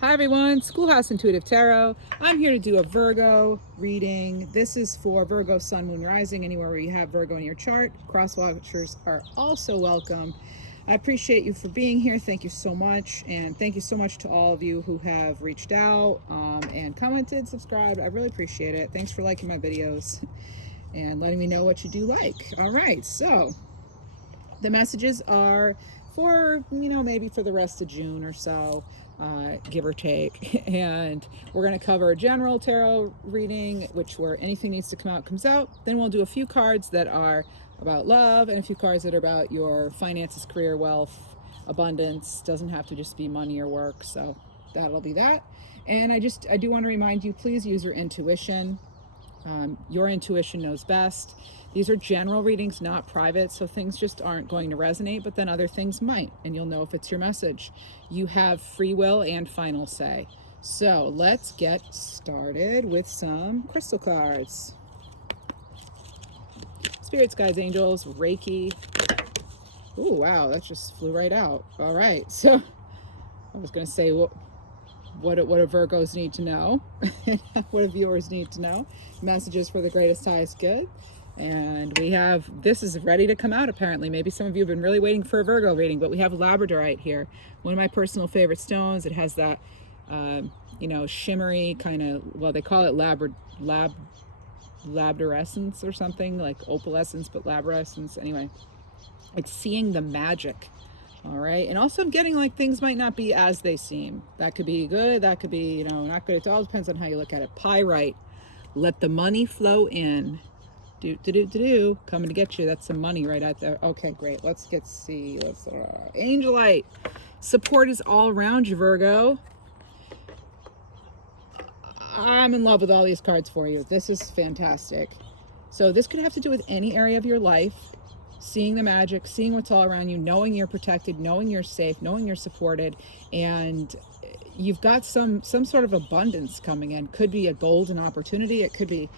Hi everyone, Schoolhouse Intuitive Tarot. I'm here to do a Virgo reading. This is for Virgo Sun, Moon, Rising, anywhere where you have Virgo in your chart. Cross watchers are also welcome. I appreciate you for being here. Thank you so much. And thank you so much to all of you who have reached out and commented, subscribed. I really appreciate it. Thanks for liking my videos and letting me know what you do like. All right, so the messages are for, maybe for the rest of June or so. Give or take. And we're going to cover a general tarot reading, where anything needs to come out comes out. Then we'll do a few cards that are about love and a few cards that are about your finances, career, wealth, abundance. Doesn't have to just be money or work. So that'll be that. And I do want to remind you, please use your intuition. Your intuition knows best. These are general readings, not private, so things just aren't going to resonate, but then other things might, and you'll know if it's your message. You have free will and final say. So let's get started with some crystal cards. Spirits, guides, angels, Reiki. Oh, wow, that just flew right out. All right, so I was going to say, what do Virgos need to know? What do viewers need to know? Messages for the greatest, highest good. And we have, this is ready to come out apparently. Maybe some of you have been really waiting for a Virgo reading, but we have labradorite here. One of my personal favorite stones. It has that, shimmery kind of, well, they call it labradorescence or something, like opalescence, but labradorescence. Anyway, it's seeing the magic. All right. And also I'm getting like things might not be as they seem. That could be good. That could be, not good. It all depends on how you look at it. Pyrite. Let the money flow in. Coming to get you. That's some money right out there. Okay, great. Let's see. Angelite. Support is all around you, Virgo. I'm in love with all these cards for you. This is fantastic. So this could have to do with any area of your life. Seeing the magic, seeing what's all around you, knowing you're protected, knowing you're safe, knowing you're supported, and you've got some sort of abundance coming in. Could be a golden opportunity. It could be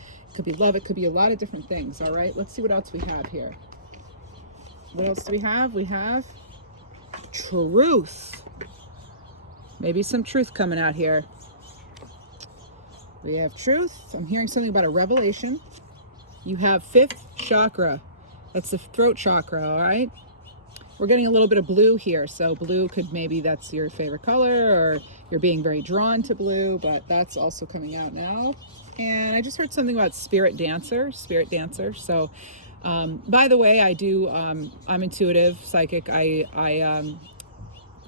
love. It could be a lot of different things. All right, let's see what else we have here. What else do we have? We have truth. Maybe some truth coming out here. We have truth. I'm hearing something about a revelation. You have fifth chakra. That's the throat chakra, all right? We're getting a little bit of blue here. So blue maybe that's your favorite color, or you're being very drawn to blue, but that's also coming out now. And I just heard something about spirit dancer. So, by the way, I'm intuitive, psychic. I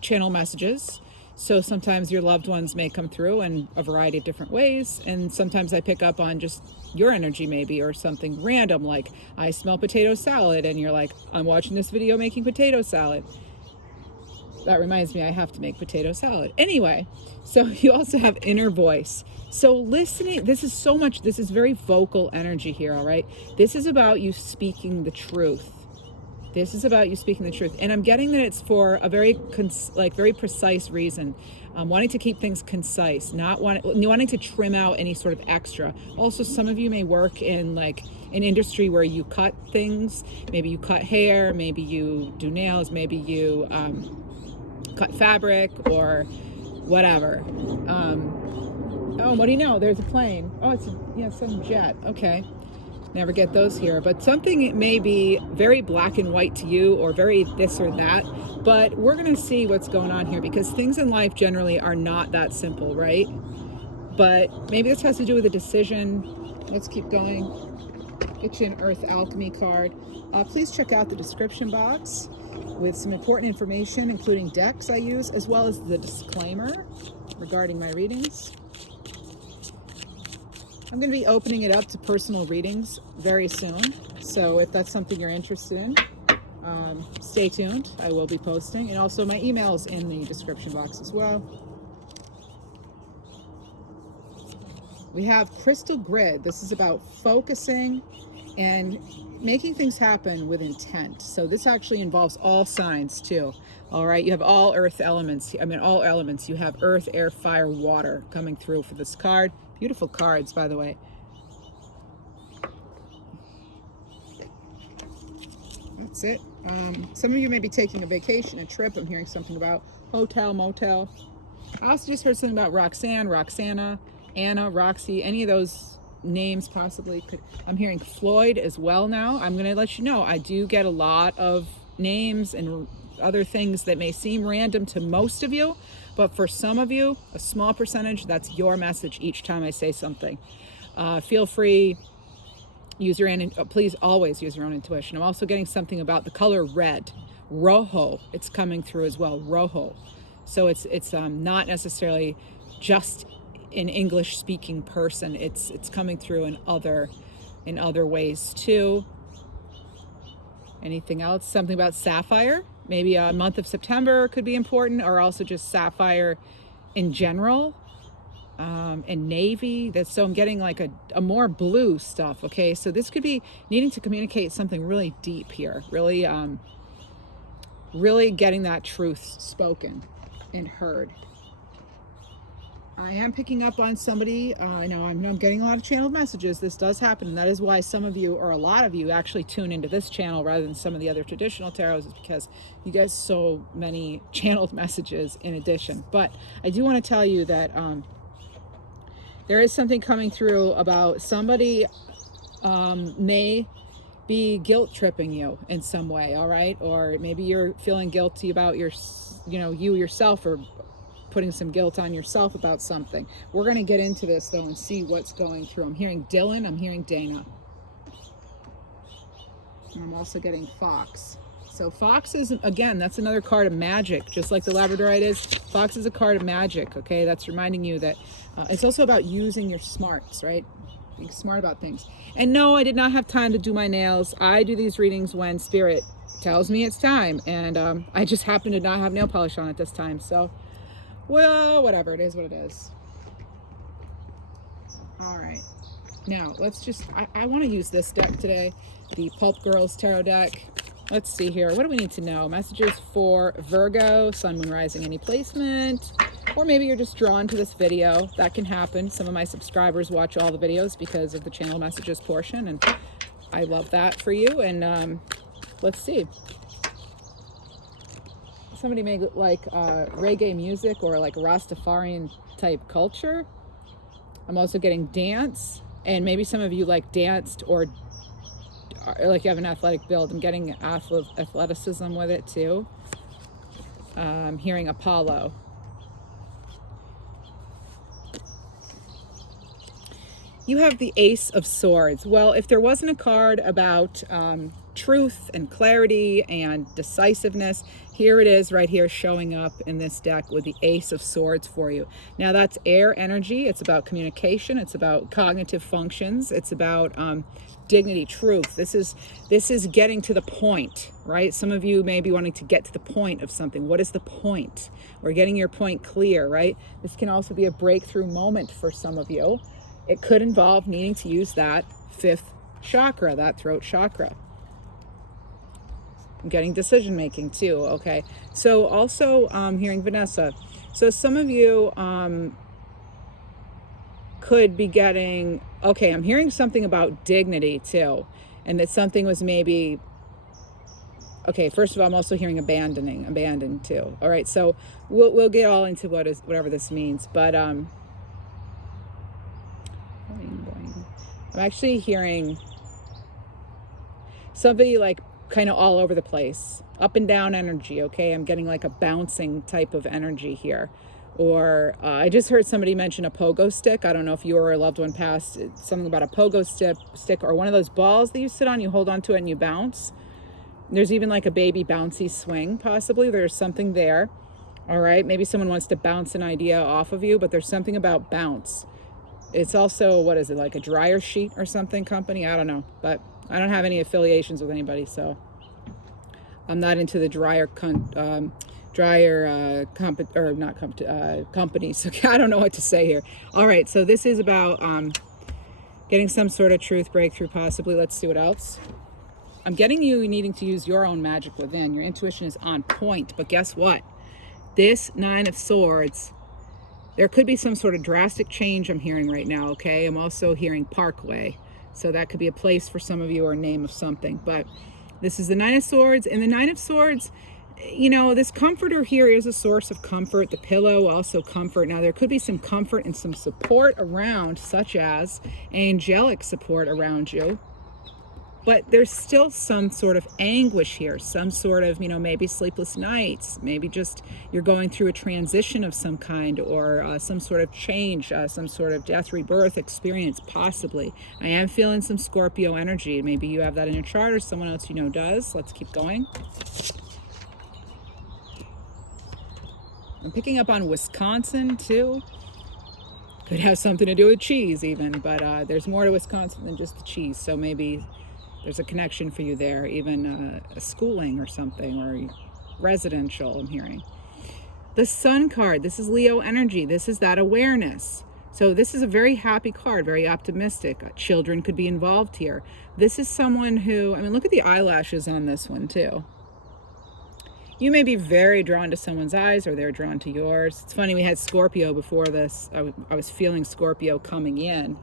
channel messages. So sometimes your loved ones may come through in a variety of different ways. And sometimes I pick up on just your energy maybe, or something random, like I smell potato salad and you're like, I'm watching this video making potato salad. That reminds me, I have to make potato salad. Anyway, so you also have inner voice. So listening, this is very vocal energy here, all right? This is about you speaking the truth. And I'm getting that it's for a very precise reason. Wanting to keep things concise, not wanting to trim out any sort of extra. Also, some of you may work in like an industry where you cut things. Maybe you cut hair, maybe you do nails, maybe you cut fabric or whatever. Oh, what do you know? There's a plane. Oh, it's some jet. Okay. Never get those here, but something may be very black and white to you, or very this or that, but we're going to see what's going on here, because things in life generally are not that simple, right? But maybe this has to do with a decision. Let's keep going. Get you an Earth Alchemy card. Please check out the description box with some important information, including decks I use, as well as the disclaimer regarding my readings. I'm going to be opening it up to personal readings very soon. So if that's something you're interested in, stay tuned. I will be posting. And also my email's in the description box as well. We have Crystal Grid. This is about focusing and making things happen with intent. So this actually involves all signs too. All right, you have all earth elements. All elements. You have earth, air, fire, water coming through for this card. Beautiful cards, by the way. That's it. Some of you may be taking a vacation, a trip. I'm hearing something about hotel, motel. I also just heard something about Roxanne, Roxana, Anna, Roxy, any of those names possibly could. I'm hearing Floyd as well now. I'm going to let you know, I do get a lot of names and other things that may seem random to most of you, but for some of you, a small percentage, that's your message each time I say something. Feel free, please always use your own intuition. I'm also getting something about the color red, rojo. It's coming through as well, rojo. So it's not necessarily just an English speaking person. It's coming through in other ways too. Anything else? Something about sapphire. Maybe a month of September could be important, or also just sapphire in general. And navy. So I'm getting like a more blue stuff. Okay, so this could be needing to communicate something really deep here. Really, really getting that truth spoken and heard. I am picking up on somebody. I know I'm getting a lot of channeled messages. This does happen, and that is why some of you, or a lot of you, actually tune into this channel rather than some of the other traditional tarots, is because you get so many channeled messages in addition. But I do want to tell you that there is something coming through about somebody may be guilt tripping you in some way, all right? Or maybe you're feeling guilty about you yourself, or putting some guilt on yourself about something. We're going to get into this though and see what's going through. I'm hearing Dylan, I'm hearing Dana. And I'm also getting Fox. So Fox is, again, that's another card of magic, just like the Labradorite is. Fox is a card of magic, okay? That's reminding you that it's also about using your smarts, right? Being smart about things. And no, I did not have time to do my nails. I do these readings when Spirit tells me it's time. And I just happen to not have nail polish on at this time. So, well, whatever, it is what it is. All right. Now, let's just, I want to use this deck today, the Pulp Girls Tarot deck. Let's see here. What do we need to know? Messages for Virgo, Sun, Moon, Rising, any placement. Or maybe you're just drawn to this video. That can happen. Some of my subscribers watch all the videos because of the channel messages portion, and I love that for you. And let's see. Somebody may like reggae music or like Rastafarian type culture. I'm also getting dance, and maybe some of you like danced or like you have an athletic build. I'm getting athleticism with it too. I'm hearing Apollo. You have the Ace of Swords. Well, if there wasn't a card about truth and clarity and decisiveness, here it is right here showing up in this deck with the Ace of Swords for you. Now that's air energy. It's about communication. It's about cognitive functions. It's about dignity, truth. This is getting to the point, right? Some of you may be wanting to get to the point of something. What is the point? Or getting your point clear, right? This can also be a breakthrough moment for some of you. It could involve needing to use that fifth chakra, that throat chakra. I'm getting decision making too, okay? So also hearing Vanessa. So some of you could be getting, okay, I'm hearing something about dignity too. And that something was maybe, okay, first of all, I'm also hearing abandoned too. All right, so we'll get all into whatever this means. But I'm actually hearing somebody like kind of all over the place, up and down energy, okay? I'm getting like a bouncing type of energy here. Or I just heard somebody mention a pogo stick. I don't know if you or a loved one passed something about a pogo stick or one of those balls that you sit on, you hold onto it and you bounce. There's even like a baby bouncy swing, possibly. There's something there, all right? Maybe someone wants to bounce an idea off of you, but there's something about bounce. It's also, what is it, like a dryer sheet or something company? I don't know, but I don't have any affiliations with anybody, so I'm not into the companies. Okay, I don't know what to say here. All right, so this is about getting some sort of truth breakthrough, possibly. Let's see what else. I'm getting you needing to use your own magic within. Your intuition is on point, but guess what? This Nine of Swords, there could be some sort of drastic change I'm hearing right now, okay? I'm also hearing Parkway. So that could be a place for some of you or a name of something. But this is the Nine of Swords. And the Nine of Swords, you know, this comforter here is a source of comfort. The pillow also comfort. Now, there could be some comfort and some support around, such as angelic support around you. But there's still some sort of anguish here, some sort of, you know, maybe sleepless nights, maybe just you're going through a transition of some kind, or some sort of change, some sort of death, rebirth experience, possibly. I am feeling some Scorpio energy. Maybe you have that in your chart, or someone else you know does. Let's keep going. I'm picking up on Wisconsin too. Could have something to do with cheese even, but there's more to Wisconsin than just the cheese. So maybe there's a connection for you there, even a schooling or something, or residential, I'm hearing. The Sun card, this is Leo energy. This is that awareness. So this is a very happy card, very optimistic. Children could be involved here. This is someone who, I mean, look at the eyelashes on this one too. You may be very drawn to someone's eyes, or they're drawn to yours. It's funny, we had Scorpio before this. I was feeling Scorpio coming in,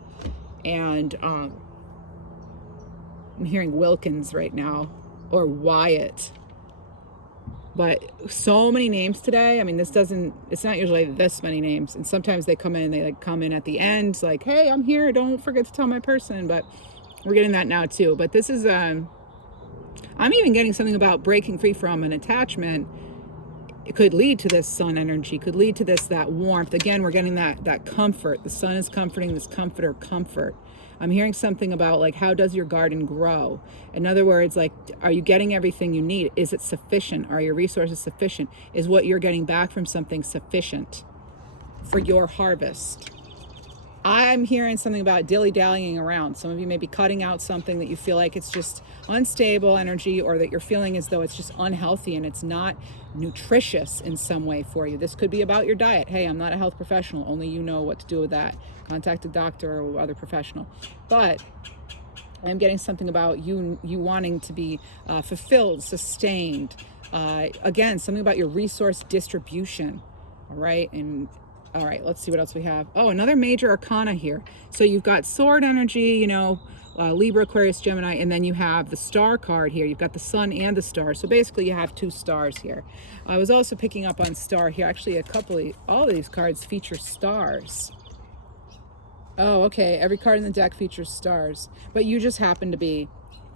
and I'm hearing Wilkins right now, or Wyatt. But so many names today. I mean, it's not usually this many names. And sometimes they come in at the end, like, hey, I'm here, don't forget to tell my person. But we're getting that now too. But this is, I'm even getting something about breaking free from an attachment. It could lead to this Sun energy, could lead to that warmth. Again, we're getting that comfort. The Sun is comforting, this comforter comfort. I'm hearing something about, like, how does your garden grow? In other words, like, are you getting everything you need? Is it sufficient? Are your resources sufficient? Is what you're getting back from something sufficient for your harvest? I'm hearing something about dilly-dallying around. Some of you may be cutting out something that you feel like it's just unstable energy, or that you're feeling as though it's just unhealthy and it's not nutritious in some way for you. This could be about your diet. Hey, I'm not a health professional. Only you know what to do with that. Contact a doctor or other professional. But I'm getting something about you wanting to be fulfilled, sustained. Again, something about your resource distribution. All right. And all right, let's see what else we have. Oh, another major arcana here. So you've got sword energy, you know, Libra, Aquarius, Gemini, and then you have the star card here. You've got the sun and the star. So basically you have 2 stars here. I was also picking up on star here. Actually, all of these cards feature stars. Oh, okay. Every card in the deck features stars. But you just happen to be,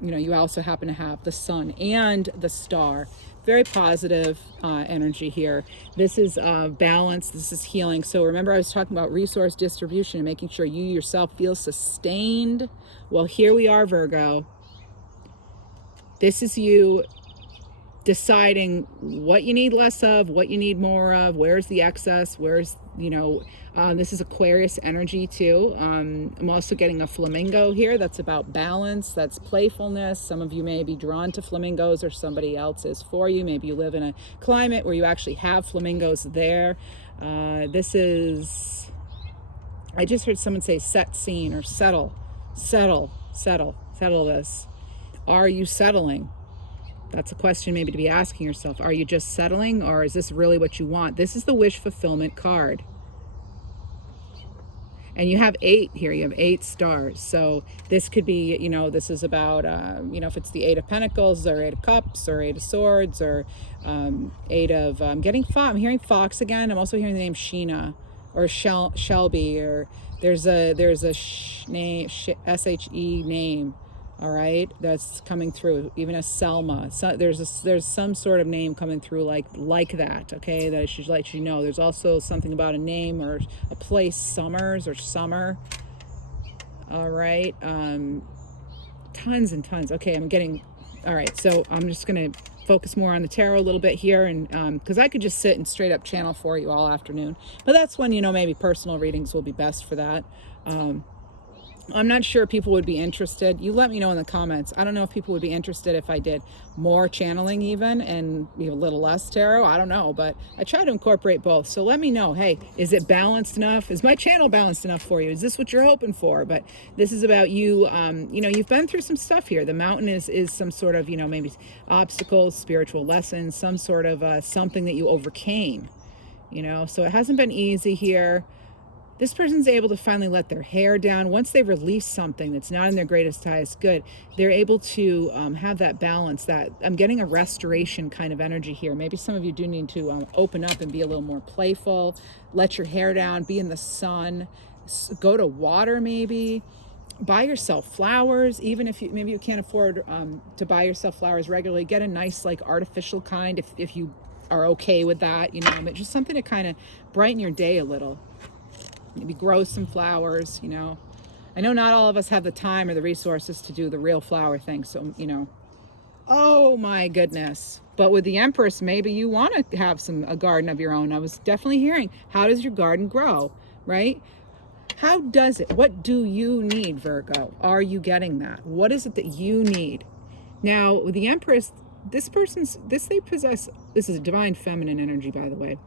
you know, you also happen to have the sun and the star. Very positive energy here. This is balance. This is healing. So remember, I was talking about resource distribution and making sure you yourself feel sustained. Well, here we are, Virgo. This is you deciding what you need less of, what you need more of, where's the excess, where's, you know, this is Aquarius energy too. I'm also getting a flamingo here. That's about balance. That's playfulness. Some of you may be drawn to flamingos, or somebody else is for you. Maybe you live in a climate where you actually have flamingos there. This is, I just heard someone say set scene, or settle this. Are you settling? That's a question maybe to be asking yourself. Are you just settling, or is this really what you want? This is the wish fulfillment card. And you have 8 here. You have 8 stars. So this could be, you know, this is about, you know, if it's the 8 of Pentacles, or 8 of Cups, or 8 of Swords, or 8 of, I'm hearing Fox again. I'm also hearing the name Sheena, or Shelby, or there's a name, S-H-E name. All right, that's coming through. Even a Selma. So there's some sort of name coming through like that. Okay, that I should let you know. There's also something about a name or a place, Summers or Summer. All right, tons and tons. Okay, all right. So I'm just gonna focus more on the tarot a little bit here, and because I could just sit and straight up channel for you all afternoon, but that's when, you know, maybe personal readings will be best for that. I'm not sure people would be interested. You let me know in the comments. I don't know if people would be interested if I did more channeling even, and a little less tarot. I don't know, but I try to incorporate both. So let me know, hey, is it balanced enough? Is my channel balanced enough for you? Is this what you're hoping for? But this is about you, you know, you've been through some stuff here. The mountain is some sort of, you know, maybe obstacles, spiritual lessons, some sort of something that you overcame, you know. So it hasn't been easy here. This person's able to finally let their hair down. Once they release something that's not in their greatest, highest good, they're able to have that balance. That I'm getting a restoration kind of energy here. Maybe some of you do need to open up and be a little more playful, let your hair down, be in the sun, go to water maybe. Buy yourself flowers, even if maybe you can't afford to buy yourself flowers regularly. Get a nice like artificial kind if you are okay with that, you know, but just something to kind of brighten your day a little. Maybe grow some flowers, you know. I know not all of us have the time or the resources to do the real flower thing, so, you know. Oh my goodness. But with the Empress, maybe you want to have a garden of your own. I was definitely hearing, how does your garden grow, right? How does it? What do you need, Virgo? Are you getting that? What is it that you need? Now, with the Empress, this is a divine feminine energy, by the way.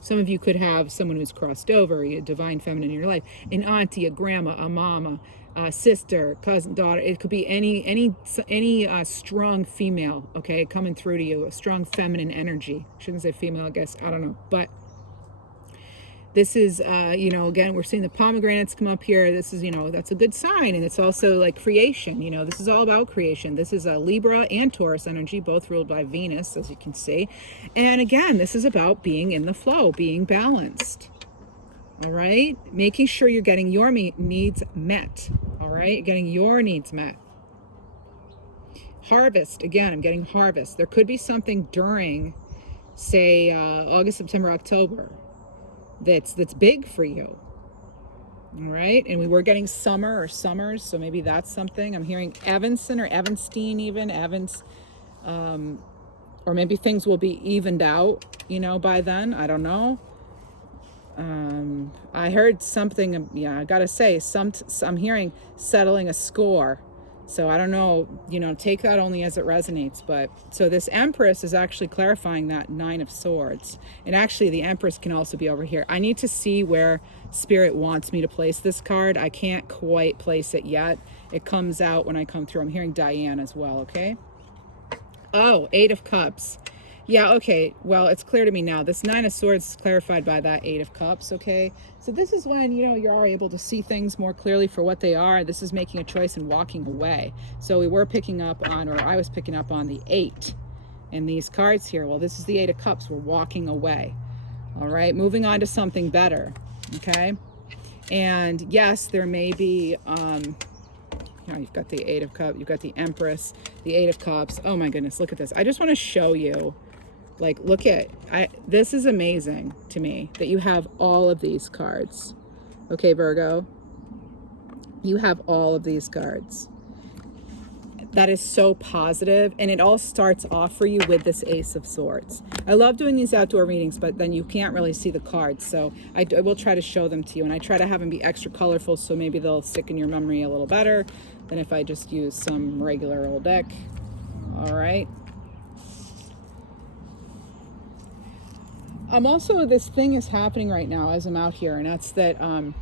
Some of you could have someone who's crossed over, a divine feminine in your life, an auntie, a grandma, a mama, a sister, cousin, daughter. It could be any strong female, okay, coming through to you, a strong feminine energy. Shouldn't say female, I guess, I don't know. But this is, you know, again, we're seeing the pomegranates come up here. This is, you know, that's a good sign. And it's also like creation, you know, this is all about creation. This is a Libra and Taurus energy, both ruled by Venus, as you can see. And again, this is about being in the flow, being balanced. All right. Making sure you're getting your needs met. All right. Getting your needs met. Harvest. Again, I'm getting harvest. There could be something during, say, August, September, October. That's big for you. All right. And we were getting summer or summers, so maybe that's something. I'm hearing Evanson or Evanstein, even Evans, or maybe things will be evened out, you know, by then. I don't know. I heard something, yeah, I gotta say, I'm hearing settling a score. So I don't know, you know, take that only as it resonates. But so this Empress is actually clarifying that Nine of Swords. And actually the Empress can also be over here. I need to see where Spirit wants me to place this card. I can't quite place it yet. It comes out when I come through. I'm hearing Diane as well, okay? Oh, Eight of Cups. Yeah, okay, well, it's clear to me now. This Nine of Swords is clarified by that Eight of Cups, okay? So this is when, you know, you're able to see things more clearly for what they are. This is making a choice and walking away. So we were picking up on, or I was picking up on the 8 in these cards here. Well, this is the Eight of Cups. We're walking away, all right? Moving on to something better, okay? And yes, there may be... you know, you've got the Eight of Cups, you've got the Empress, the Eight of Cups. Oh my goodness, look at this. I just want to show you, like, look at, this is amazing to me that you have all of these cards. Okay, Virgo, you have all of these cards. That is so positive, and it all starts off for you with this Ace of Swords. I love doing these outdoor readings, but then you can't really see the cards, so I will try to show them to you, and I try to have them be extra colorful so maybe they'll stick in your memory a little better than if I just use some regular old deck. All right. Also, this thing is happening right now as I'm out here, and that's that I'm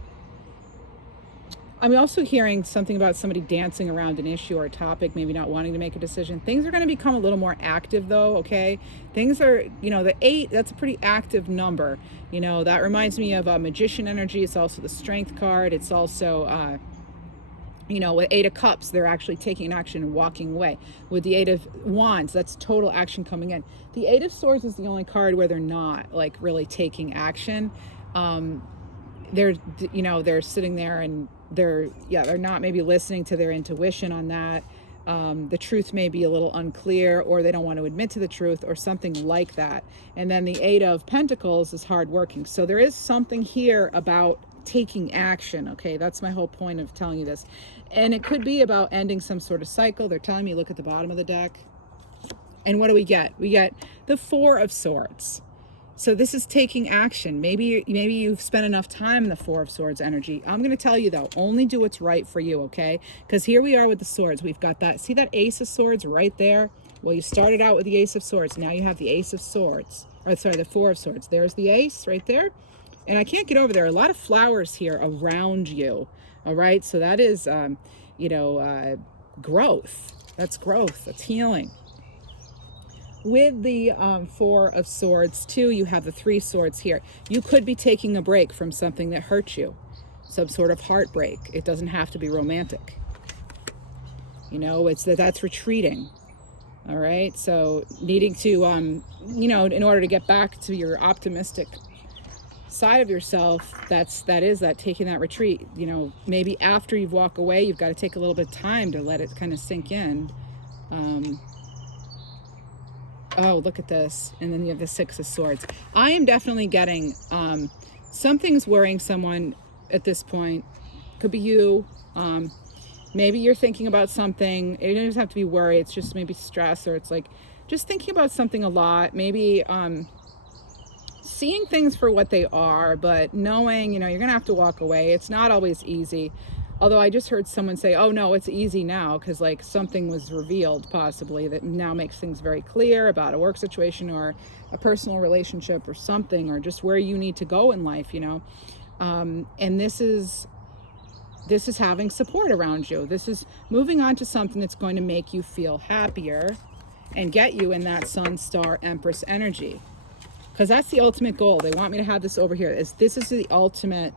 also hearing something about somebody dancing around an issue or a topic, maybe not wanting to make a decision. Things are going to become a little more active though, okay? Things are, you know, the 8, that's a pretty active number. You know, that reminds me of Magician energy. It's also the Strength card. It's also, you know, with 8 of Cups, they're actually taking action and walking away. With the 8 of Wands, that's total action coming in. The 8 of Swords is the only card where they're not, like, really taking action. They're, you know, they're sitting there and they're not maybe listening to their intuition on that. The truth may be a little unclear, or they don't want to admit to the truth, or something like that. And then the 8 of Pentacles is hardworking. So there is something here about taking action, okay? That's my whole point of telling you this. And it could be about ending some sort of cycle. They're telling me, look at the bottom of the deck. And what do we get? We get the 4 of Swords. So this is taking action. Maybe you've spent enough time in the 4 of Swords energy. I'm going to tell you though, only do what's right for you, okay? Because here we are with the swords. We've got that, see that Ace of Swords right there? Well, you started out with the Ace of Swords. Now you have the Ace of Swords. Or sorry, the 4 of Swords. There's the Ace right there. And I can't get over there. A lot of flowers here around you, all right? So that is, you know, growth. That's growth. That's healing. with the Four of Swords too, you have the Three Swords here. You could be taking a break from something that hurt you, some sort of heartbreak. It doesn't have to be romantic. You know, it's that's retreating. All right, so needing to, you know, in order to get back to your optimistic side of yourself, that is taking that retreat. You know, maybe after you've walked away, you've got to take a little bit of time to let it kind of sink in. Oh, look at this. And then you have the Six of Swords. I am definitely getting something's worrying someone at this point. Could be you. Maybe you're thinking about something. It doesn't have to be worry. It's just maybe stress, or it's like just thinking about something a lot. Maybe seeing things for what they are, but knowing, you know, you're going to have to walk away. It's not always easy. Although I just heard someone say, oh no, it's easy now, because like something was revealed possibly that now makes things very clear about a work situation or a personal relationship or something, or just where you need to go in life, you know. And this is having support around you. This is moving on to something that's going to make you feel happier and get you in that Sun, Star, Empress energy. Because that's the ultimate goal. They want me to have this over here. This is the ultimate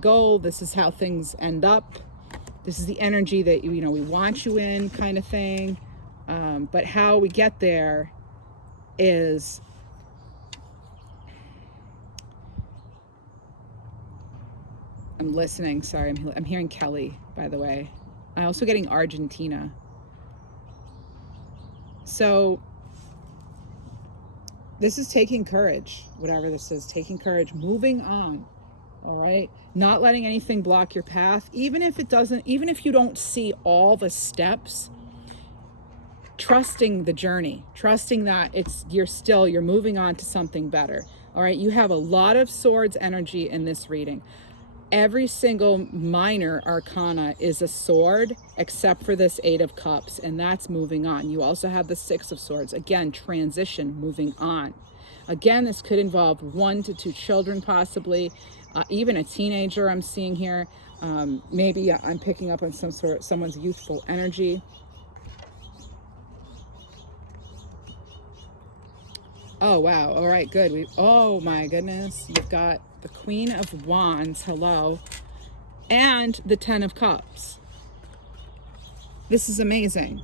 goal. This is how things end up. This is the energy that, you know, we want you in, kind of thing. But how we get there is I'm listening. Sorry, I'm hearing Kelly, by the way. I'm also getting Argentina. So this is taking courage, whatever this is, taking courage, moving on. All right. Not letting anything block your path. Even if you don't see all the steps, trusting the journey, trusting that you're moving on to something better. All right. You have a lot of Swords energy in this reading. Every single minor arcana is a sword, except for this Eight of Cups, and that's moving on. You also have the Six of Swords. Again, transition, moving on. Again, this could involve 1 to 2 children, possibly, even a teenager I'm seeing here. Maybe I'm picking up on someone's youthful energy. Oh, wow. All right, good. Oh, my goodness. You've got the Queen of Wands, hello, and the Ten of Cups. This is amazing.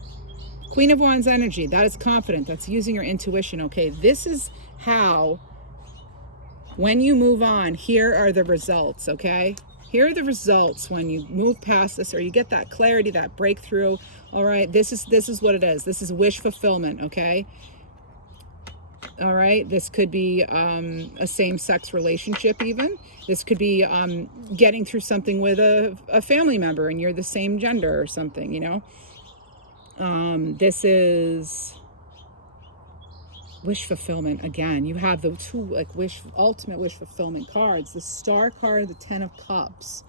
Queen of Wands energy, that is confident. That's using your intuition, okay? This is how, when you move on, here are the results, okay? Here are the results when you move past this, or you get that clarity, that breakthrough. All right, this is what it is. This is wish fulfillment, okay? All right, this could be a same-sex relationship even. This could be getting through something with a family member and you're the same gender or something, you know. This is wish fulfillment again. You have the two like ultimate wish fulfillment cards. The Star card, the Ten of Cups.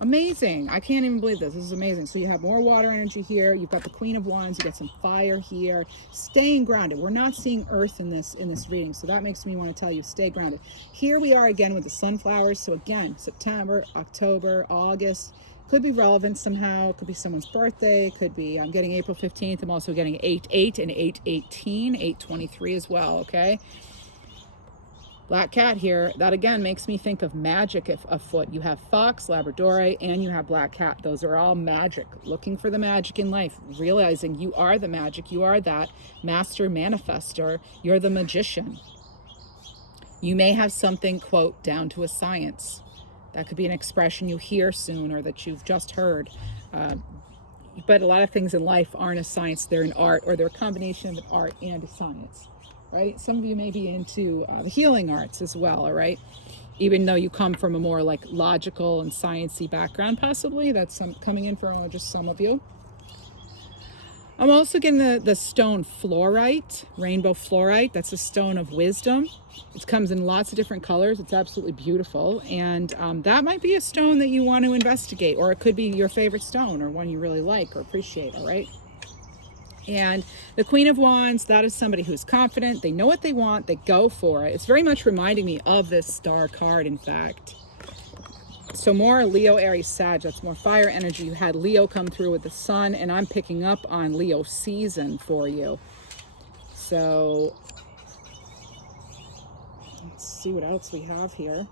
Amazing. I can't even believe this. This is amazing. So you have more water energy here. You've got the Queen of Wands. You got some fire here. Staying grounded. We're not seeing earth in this reading. So that makes me want to tell you, stay grounded. Here we are again with the sunflowers. So again, September, October, August. Could be relevant somehow. Could be someone's birthday. Could be, I'm getting April 15th. I'm also getting 8/8 and 8/18, 8/23 as well, okay? Black cat here, that again makes me think of magic afoot. You have fox, labradorite, and you have black cat. Those are all magic. Looking for the magic in life, realizing you are the magic. You are that master manifester. You're the magician. You may have something, quote, down to a science. That could be an expression you hear soon or that you've just heard. But a lot of things in life aren't a science. They're an art, or they're a combination of an art and a science. Right? Some of you may be into the healing arts as well, all right? Even though you come from a more like logical and sciencey background, possibly. That's coming in for just some of you. I'm also getting the stone fluorite, rainbow fluorite. That's a stone of wisdom. It comes in lots of different colors. It's absolutely beautiful. And that might be a stone that you want to investigate, or it could be your favorite stone or one you really like or appreciate, all right? And the Queen of Wands, that is somebody who's confident. They know what they want. They go for it. It's very much reminding me of this Star card, in fact. So more Leo, Aries, Sag. That's more fire energy. You had Leo come through with the sun, and I'm picking up on Leo season for you. So let's see what else we have here.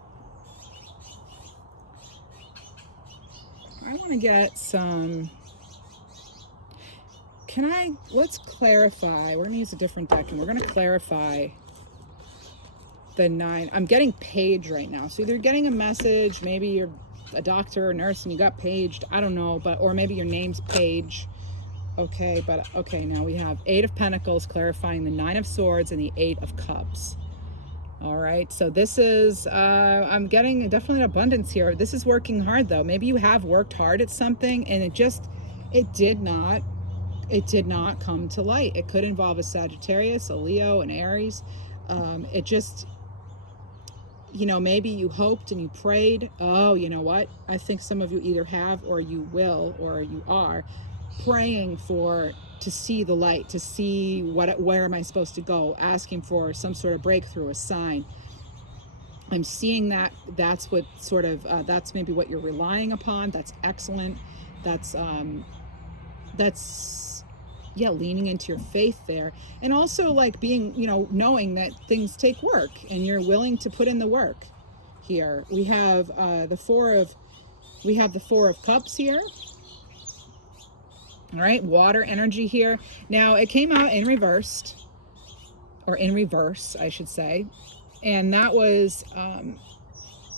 I want to get some, let's clarify. We're going to use a different deck and we're going to clarify the 9. I'm getting page right now. So either getting a message, maybe you're a doctor or nurse and you got paged, I don't know, or maybe your name's Paige. Okay, but okay, now we have 8 of Pentacles clarifying the 9 of Swords and the 8 of Cups. All right, so this is, I'm getting definitely an abundance here. This is working hard though. Maybe you have worked hard at something and it did not come to light. It could involve a Sagittarius, a Leo, an Aries. It just, you know, maybe you hoped and you prayed. Oh, you know what? I think some of you either have or you will or you are praying to see the light, to see where am I supposed to go, asking for some sort of breakthrough, a sign. I'm seeing that's what sort of, that's maybe what you're relying upon. That's excellent. That's yeah, leaning into your faith there. And also like being, you know, knowing that things take work and you're willing to put in the work here. We have the 4 of Cups here. All right, water energy here. Now it came out in reverse, I should say. And that was,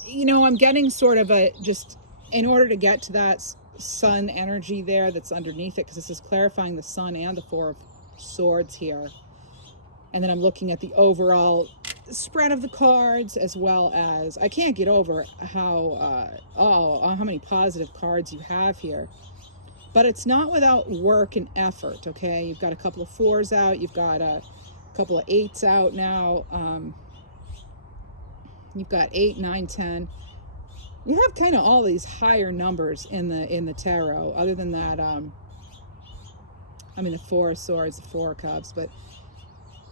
you know, I'm getting sort of just in order to get to that sun energy there that's underneath it, because this is clarifying the sun and the 4 of Swords here. And then I'm looking at the overall spread of the cards, as well as, I can't get over how many positive cards you have here. But it's not without work and effort, okay? You've got a couple of 4s out. You've got a couple of 8s out now. You've got 8, 9, 10. You have kind of all these higher numbers in the tarot. Other than that, I mean, the 4 of Swords, the 4 of Cups. But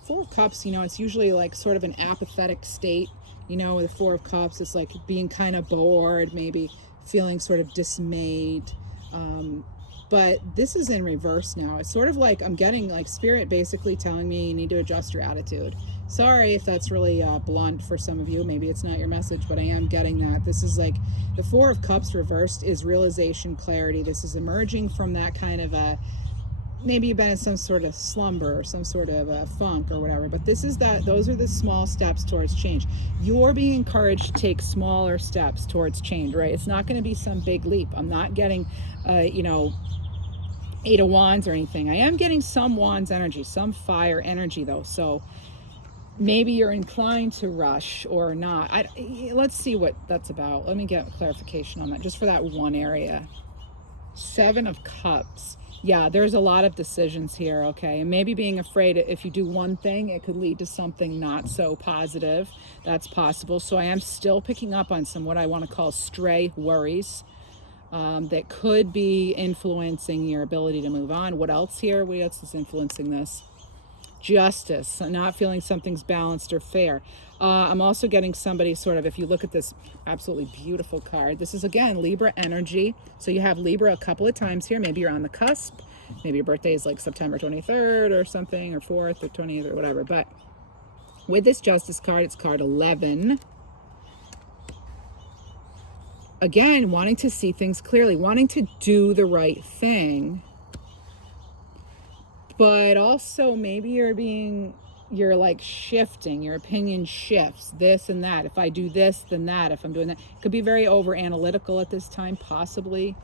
4 of Cups, you know, it's usually like sort of an apathetic state. You know, with the 4 of Cups, it's like being kind of bored, maybe feeling sort of dismayed. But this is in reverse now. It's sort of like I'm getting like Spirit basically telling me you need to adjust your attitude. Sorry if that's really blunt for some of you. Maybe it's not your message, but I am getting that. This is like the 4 of Cups reversed is realization, clarity. This is emerging from that kind of maybe you've been in some sort of slumber or some sort of funk or whatever, but this is those are the small steps towards change. You're being encouraged to take smaller steps towards change, right? It's not going to be some big leap. I'm not getting, you know, 8 of Wands or anything. I am getting some Wands energy, some fire energy though. So maybe you're inclined to rush or not. Let's see what that's about. Let me get clarification on that just for that one area. 7 of Cups. Yeah, there's a lot of decisions here, okay? And maybe being afraid if you do one thing, it could lead to something not so positive. That's possible. So I am still picking up on some what I want to call stray worries that could be influencing your ability to move on. What else here? What else is influencing this? Justice, not feeling something's balanced or fair. I'm also getting somebody sort of, if you look at this absolutely beautiful card, this is again Libra energy. So you have Libra a couple of times here. Maybe you're on the cusp. Maybe your birthday is like September 23rd or something, or 4th or 20th or whatever. But with this Justice card, it's card 11. Again, wanting to see things clearly, wanting to do the right thing. But also maybe you're like shifting, your opinion shifts, this and that. If I do this, then that. If I'm doing that, could be very over analytical at this time, possibly.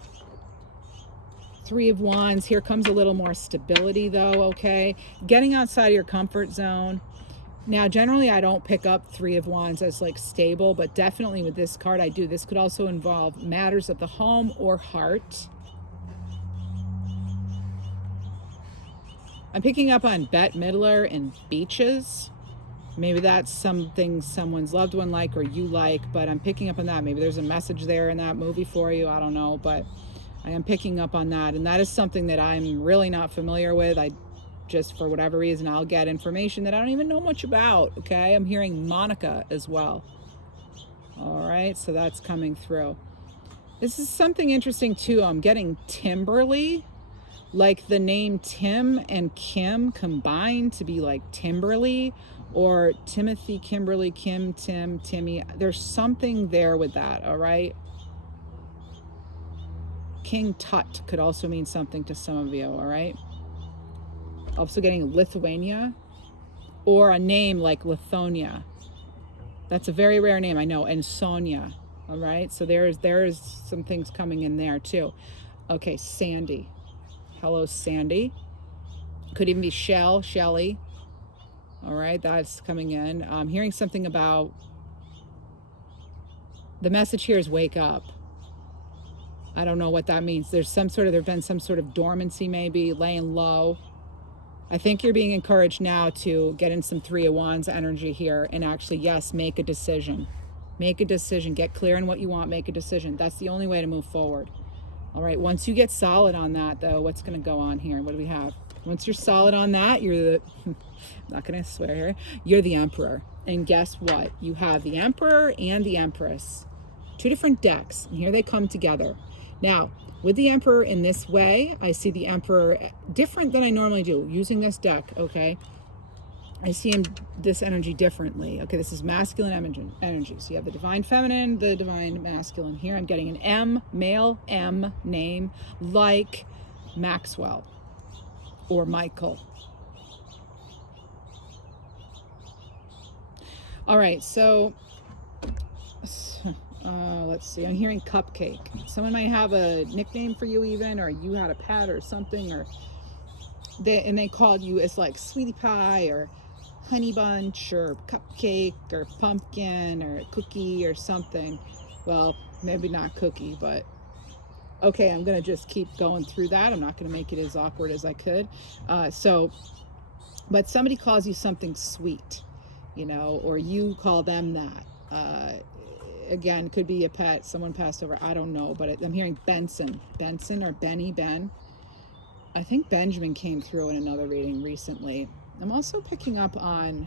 3 of Wands, here comes a little more stability though, okay? Getting outside of your comfort zone. Now, generally I don't pick up 3 of Wands as like stable, but definitely with this card I do. This could also involve matters of the home or heart. I'm picking up on Bette Midler and beaches. Maybe that's something someone's loved one like or you like, but I'm picking up on that. Maybe there's a message there in that movie for you. I don't know, but I am picking up on that. And that is something that I'm really not familiar with. I just, for whatever reason, I'll get information that I don't even know much about, okay? I'm hearing Monica as well. All right, so that's coming through. This is something interesting too. I'm getting Timberly. like the name Tim and Kim combined to be like Timberly, or Timothy, Kimberly, Kim, Tim, Timmy. There's something there with that, all right? King Tut could also mean something to some of you, all right? Also getting Lithuania, or a name like Lithonia. That's a very rare name, I know, and Sonia, all right? So there's some things coming in there too. Okay, Sandy. Hello, Sandy. Could even be Shelly. All right, that's coming in. I'm hearing something about, the message here is wake up. I don't know what that means. There's been some sort of dormancy, maybe laying low. I think you're being encouraged now to get in some Three of Wands energy here and actually, yes, make a decision. Make a decision. Get clear on what you want. Make a decision. That's the only way to move forward. All right, once you get solid on that, though, what's going to go on here? What do we have? Once you're solid on that, you're the, I'm not going to swear here, you're the Emperor. And guess what? You have the Emperor and the Empress. Two different decks, and here they come together. Now, with the Emperor in this way, I see the Emperor different than I normally do, using this deck, okay? I see this energy differently. Okay, this is masculine energy. So you have the divine feminine, the divine masculine. Here I'm getting an M, male M name, like Maxwell or Michael. All right, so let's see. I'm hearing Cupcake. Someone might have a nickname for you even, or you had a pet or something, or they called you as like Sweetie Pie or Honey Bunch or Cupcake or Pumpkin or Cookie or something. Well, maybe not Cookie, but okay, I'm gonna just keep going through that. I'm not gonna make it as awkward as I could. But somebody calls you something sweet, you know, or you call them that. Again, could be a pet, someone passed over, I don't know, but I'm hearing Benson or Ben. I think Benjamin came through in another reading recently. I'm also picking up on,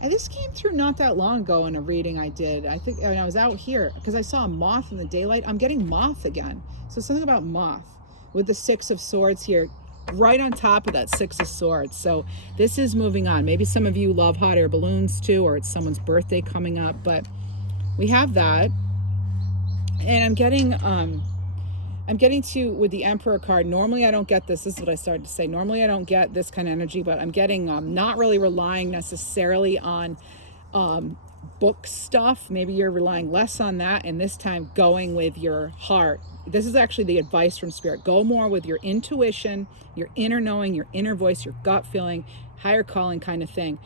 and this came through not that long ago in a reading I did. I think when I was out here, because I saw a moth in the daylight. I'm getting moth again. So something about moth with the Six of Swords here, right on top of that Six of Swords. So this is moving on. Maybe some of you love hot air balloons too, or it's someone's birthday coming up, but we have that. And I'm getting to, with the Emperor card, normally I don't get this. This is what I started to say. Normally I don't get this kind of energy, but I'm getting not really relying necessarily on book stuff. Maybe you're relying less on that, and this time going with your heart. This is actually the advice from Spirit. Go more with your intuition, your inner knowing, your inner voice, your gut feeling, higher calling kind of thing.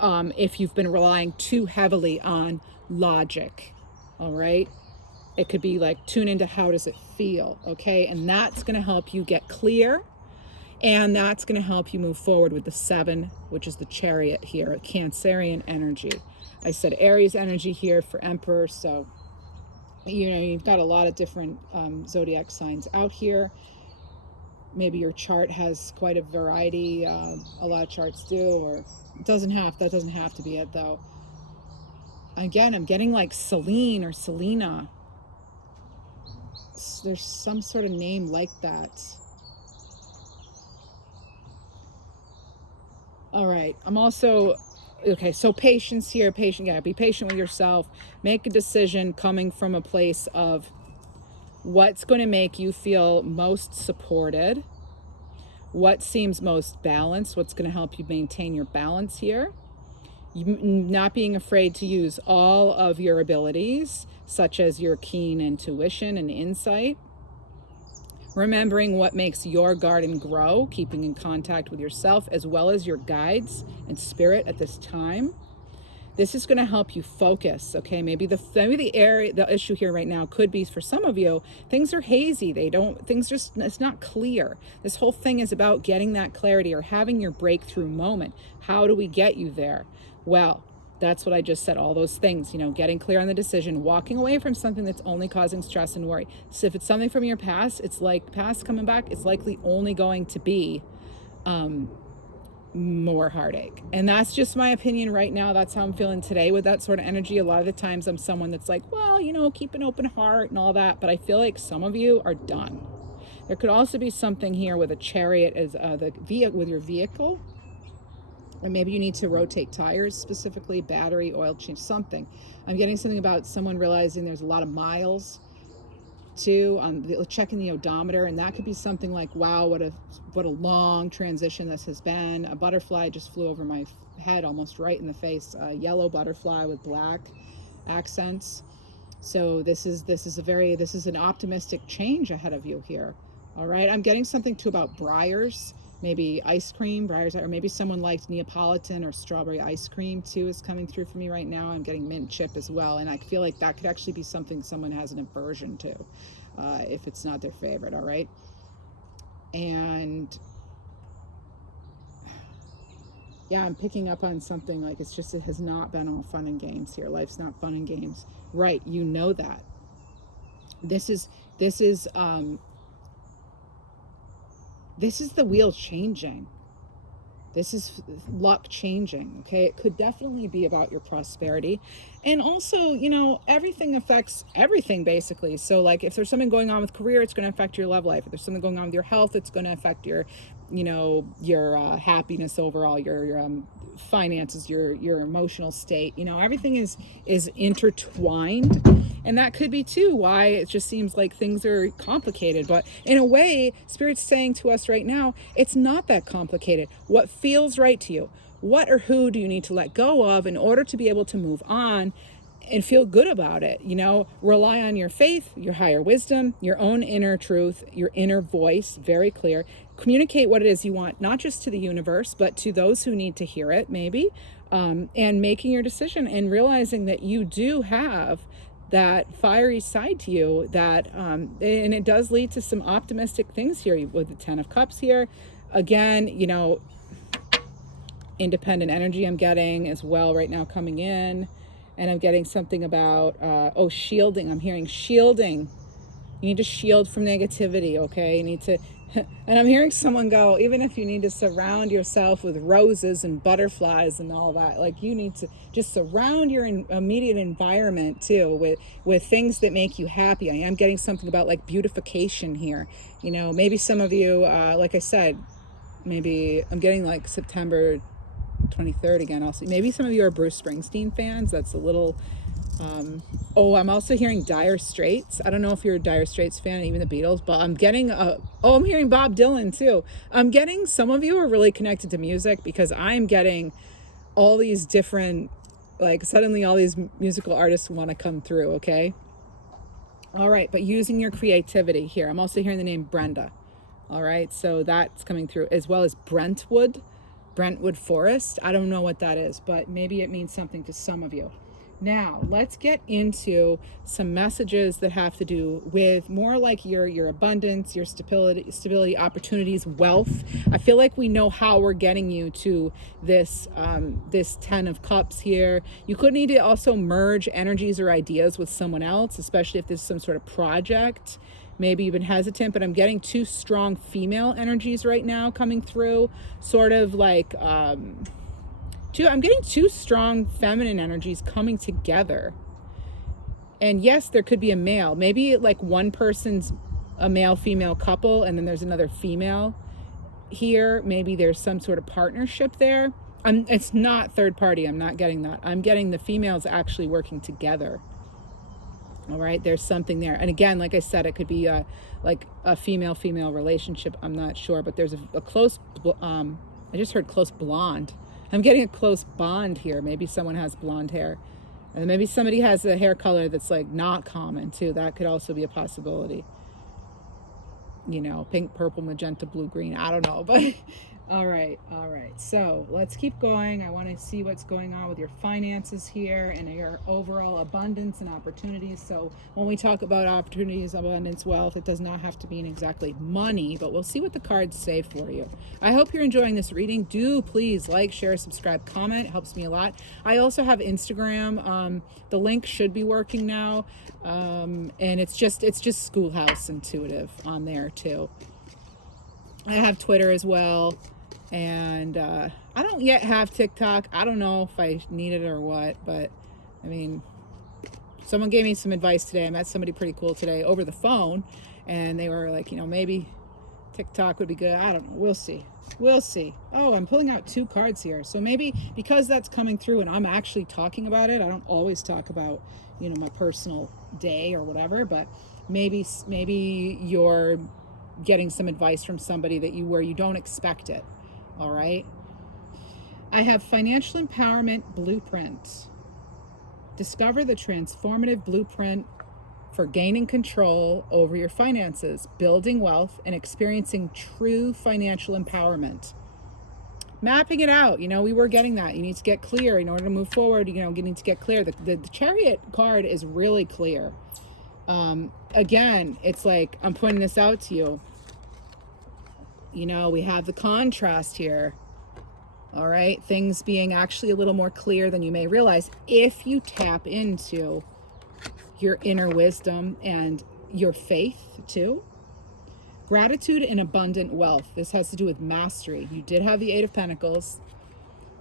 If you've been relying too heavily on logic, all right? It could be like, tune into how does it feel, okay? And that's going to help you get clear, and that's going to help you move forward with the 7, which is the Chariot here, Cancerian energy. I said Aries energy here for Emperor, so you know, you've got a lot of different zodiac signs out here. Maybe your chart has quite a variety. A lot of charts do, or that doesn't have to be it though. Again, I'm getting like Celine or Selena. There's some sort of name like that. All right, I'm also, okay, so patience here, be patient with yourself. Make a decision coming from a place of what's going to make you feel most supported, what seems most balanced, what's going to help you maintain your balance here. Not being afraid to use all of your abilities, such as your keen intuition and insight. Remembering what makes your garden grow, keeping in contact with yourself as well as your guides and spirit at this time. This is going to help you focus, okay? Maybe the issue here right now could be, for some of you, things are hazy. It's not clear. This whole thing is about getting that clarity or having your breakthrough moment. How do we get you there? Well, that's what I just said, all those things, you know, getting clear on the decision, walking away from something that's only causing stress and worry. So if it's something from your past, it's like past coming back, it's likely only going to be more heartache. And that's just my opinion right now. That's how I'm feeling today with that sort of energy. A lot of the times I'm someone that's like, well, you know, keep an open heart and all that. But I feel like some of you are done. There could also be something here with a chariot as with your vehicle. And maybe you need to rotate tires, specifically battery, oil change, something. I'm getting something about someone realizing there's a lot of miles too, checking the odometer, and that could be something like, wow, what a long transition this has been. A butterfly just flew over my head, almost right in the face. A yellow butterfly with black accents. So this is an optimistic change ahead of you here. All right, I'm getting something too about briars, maybe ice cream, briars, or maybe someone liked Neapolitan or strawberry ice cream too is coming through for me right now. I'm getting mint chip as well, and I feel like that could actually be something someone has an aversion to, if it's not their favorite. All right, and yeah, I'm picking up on something like it has not been all fun and games here. Life's not fun and games, right? You know that. This is the wheel changing. This is luck changing, okay? It could definitely be about your prosperity. And also, you know, everything affects everything, basically. So, like, if there's something going on with career, it's going to affect your love life. If there's something going on with your health, it's going to affect your, you know, your happiness overall, your finances, your emotional state. You know, everything is intertwined. And that could be too why it just seems like things are complicated. But in a way, Spirit's saying to us right now, it's not that complicated. What feels right to you? What or who do you need to let go of in order to be able to move on and feel good about it? You know, rely on your faith, your higher wisdom, your own inner truth, your inner voice, very clear. Communicate what it is you want, not just to the universe, but to those who need to hear it, maybe. And making your decision and realizing that you do have that fiery side to you, that and it does lead to some optimistic things here with the 10 of Cups here. Again, you know, independent energy I'm getting as well right now coming in. And I'm getting something about shielding. I'm hearing shielding. You need to shield from negativity, okay? You need to, and I'm hearing someone go, even if you need to surround yourself with roses and butterflies and all that, like, you need to just surround your immediate environment too with things that make you happy. I am getting something about like beautification here. You know, maybe some of you, like I said, maybe I'm getting like September 23rd again. Also, maybe some of you are Bruce Springsteen fans. That's a little, I'm also hearing Dire Straits. I don't know if you're a Dire Straits fan, even the Beatles, but I'm getting, I'm hearing Bob Dylan too. I'm getting, some of you are really connected to music because I'm getting all these different, like, suddenly all these musical artists want to come through, okay? All right, but using your creativity here. I'm also hearing the name Brenda. All right, so that's coming through, as well as Brentwood Forest. I don't know what that is, but maybe it means something to some of you. Now, let's get into some messages that have to do with more like your abundance, your stability, opportunities, wealth. I feel like we know how we're getting you to this 10 of Cups here. You could need to also merge energies or ideas with someone else, especially if there's some sort of project. Maybe you've been hesitant, but I'm getting two strong female energies right now coming through, sort of like, I'm getting two strong feminine energies coming together. And yes, there could be a male. Maybe like one person's a male-female couple, and then there's another female here. Maybe there's some sort of partnership there. It's not third party. I'm not getting that. I'm getting the females actually working together. All right, there's something there. And again, like I said, it could be like a female-female relationship. I'm not sure, but there's a close, I just heard close blonde. I'm getting a close bond here. Maybe someone has blonde hair. And maybe somebody has a hair color that's like not common too. That could also be a possibility. You know, pink, purple, magenta, blue, green. I don't know, but all right. So let's keep going. I want to see what's going on with your finances here and your overall abundance and opportunities. So when we talk about opportunities, abundance, wealth, it does not have to mean exactly money, but we'll see what the cards say for you. I hope you're enjoying this reading. Do please like, share, subscribe, comment. It helps me a lot. I also have Instagram. The link should be working now. And it's just Schoolhouse Intuitive on there too. I have Twitter as well, and I don't yet have TikTok. I don't know if I need it or what, but I mean, someone gave me some advice today. I met somebody pretty cool today over the phone, and they were like, maybe TikTok would be good. I don't know. We'll see. We'll see. Oh, I'm pulling out 2 cards here. So maybe because that's coming through and I'm actually talking about it, I don't always talk about, my personal day or whatever, but maybe you're getting some advice from somebody where you don't expect it. All right. I have financial empowerment blueprint. Discover the transformative blueprint for gaining control over your finances, building wealth, and experiencing true financial empowerment. Mapping it out. We were getting that. You need to get clear in order to move forward. You need to get clear. The Chariot card is really clear. Again, it's like I'm pointing this out to you. We have the contrast here. All right. Things being actually a little more clear than you may realize if you tap into your inner wisdom and your faith too. Gratitude and abundant wealth. This has to do with mastery. You did have the 8 of Pentacles.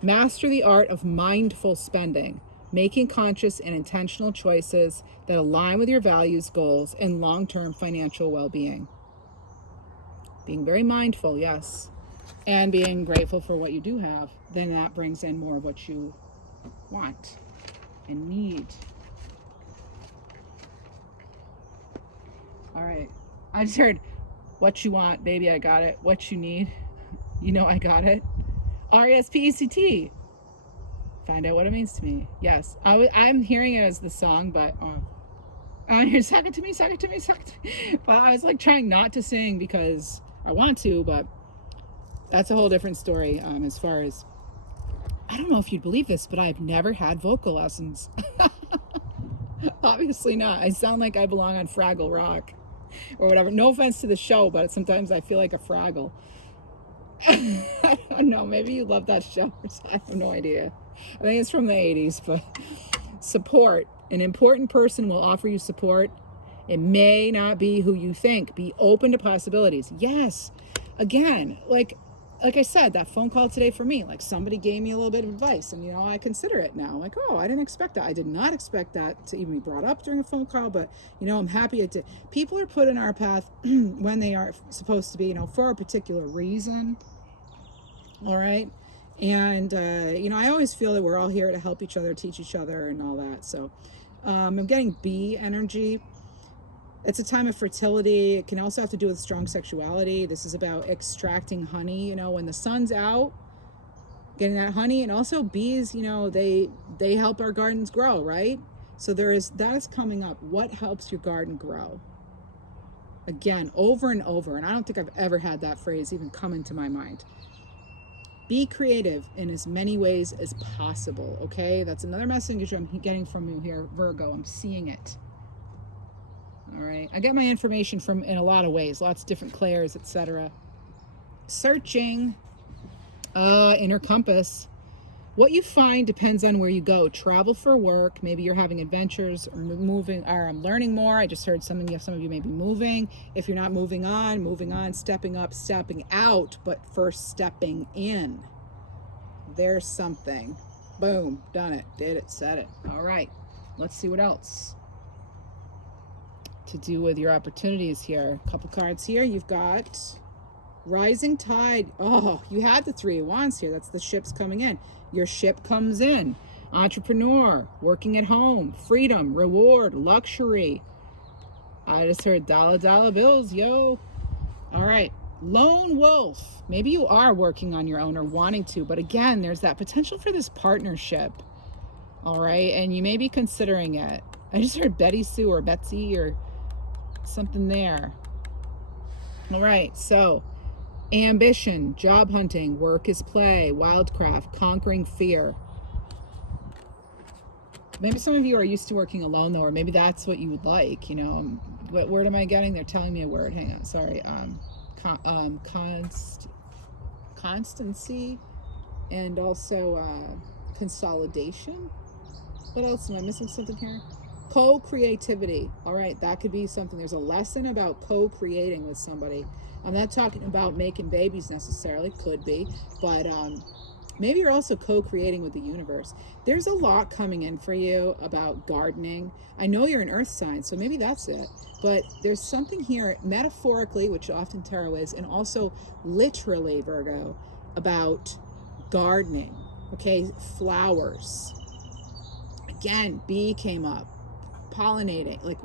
Master the art of mindful spending, making conscious and intentional choices that align with your values, goals, and long-term financial well-being. Being very mindful, yes, and being grateful for what you do have. Then that brings in more of what you want and need. All right. I just heard, what you want, baby, I got it. What you need, I got it. RESPECT. Find out what it means to me. Yes. I'm hearing it as the song, but I'm here, suck it to me, suck it to me, suck it to me. But I was like trying not to sing because I want to, but that's a whole different story. As far as, I don't know if you'd believe this, but I've never had vocal lessons. Obviously not. I sound like I belong on Fraggle Rock or whatever. No offense to the show, but sometimes I feel like a Fraggle. I don't know. Maybe you love that show. I have no idea. I think it's from the 80s, but support. An important person will offer you support. It may not be who you think. Be open to possibilities. Yes. Again, like I said, that phone call today for me, like somebody gave me a little bit of advice and, I consider it now. Like, oh, I didn't expect that. I did not expect that to even be brought up during a phone call, but, I'm happy it did. People are put in our path when they are supposed to be, for a particular reason. All right. And, I always feel that we're all here to help each other, teach each other and all that. So I'm getting bee energy. It's a time of fertility. It can also have to do with strong sexuality. This is about extracting honey, when the sun's out, getting that honey. And also bees, they help our gardens grow, right? So that is coming up. What helps your garden grow? Again, over and over. And I don't think I've ever had that phrase even come into my mind. Be creative in as many ways as possible, okay? That's another message I'm getting from you here, Virgo. I'm seeing it. All right. I get my information from in a lot of ways, lots of different clairs, etc. Searching. Inner compass. What you find depends on where you go. Travel for work. Maybe you're having adventures or moving, or I'm learning more. I just heard some of you may be moving. If you're not moving on, stepping up, stepping out, but first stepping in. There's something. Boom. Done it. Did it. Said it. All right. Let's see what else to do with your opportunities here. A couple cards here. You've got rising tide. Oh, you had the 3 of Wands here. That's the ships coming in. Your ship comes in. Entrepreneur, working at home, freedom, reward, luxury. I just heard dollar bills, yo. All right. Lone wolf. Maybe you are working on your own or wanting to, but again, there's that potential for this partnership. All right. And you may be considering it. I just heard Betty Sue or Betsy or something there. All right. So ambition, job hunting, work is play, wildcraft, conquering fear. Maybe some of you are used to working alone though, or maybe that's what you would like, What word am I getting? They're telling me a word. Hang on. Sorry. Constancy and also consolidation. What else? Am I missing something here? Co-creativity. All right, that could be something. There's a lesson about co-creating with somebody. I'm not talking about making babies necessarily, could be, but Maybe you're also co-creating with the universe. There's a lot coming in for you about gardening. I know you're an earth sign, so maybe that's it. But there's something here metaphorically, which often tarot is, and also literally, Virgo, about gardening. Okay, flowers. Again, bee came up, pollinating, like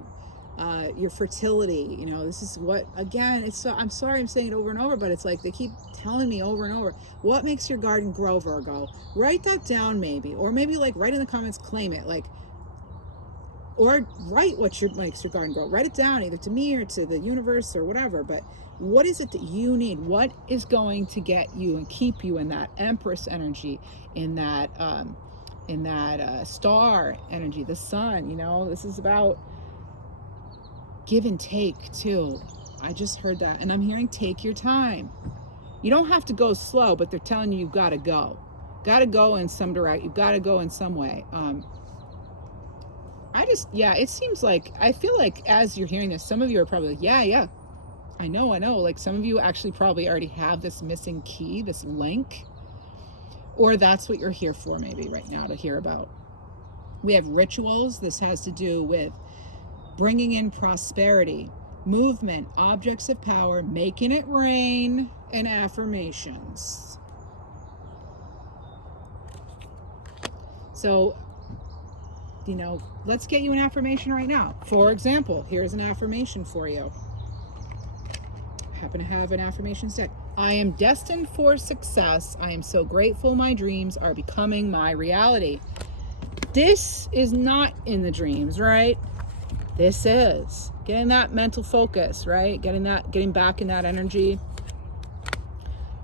your fertility. You know, this is what, again, it's so, I'm sorry I'm saying it over and over, but it's like they keep telling me over and over, what makes your garden grow, Virgo? Write that down maybe, or maybe like write in the comments, claim it, like, or write what makes your garden grow. Write it down either to me or to the universe or whatever, but what is it that you need? What is going to get you and keep you in that Empress energy, in that star energy, the sun? You know, this is about give and take too. I just heard that, and I'm hearing take your time. You don't have to go slow, but they're telling you you've got to go. Got to go in some direction. You've got to go in some way. It seems like, I feel like as you're hearing this, some of you are probably like, yeah, I know. Like some of you actually probably already have this missing key, this link, or that's what you're here for maybe right now to hear about. We have rituals. This has to do with bringing in prosperity, movement, objects of power, making it rain, and affirmations. So, you know, let's get you an affirmation right now. For example, here's an affirmation for you. I happen to have an affirmations deck. I am destined for success. I am so grateful my dreams are becoming my reality. This is not in the dreams, right? This is getting that mental focus, right? Getting back in that energy.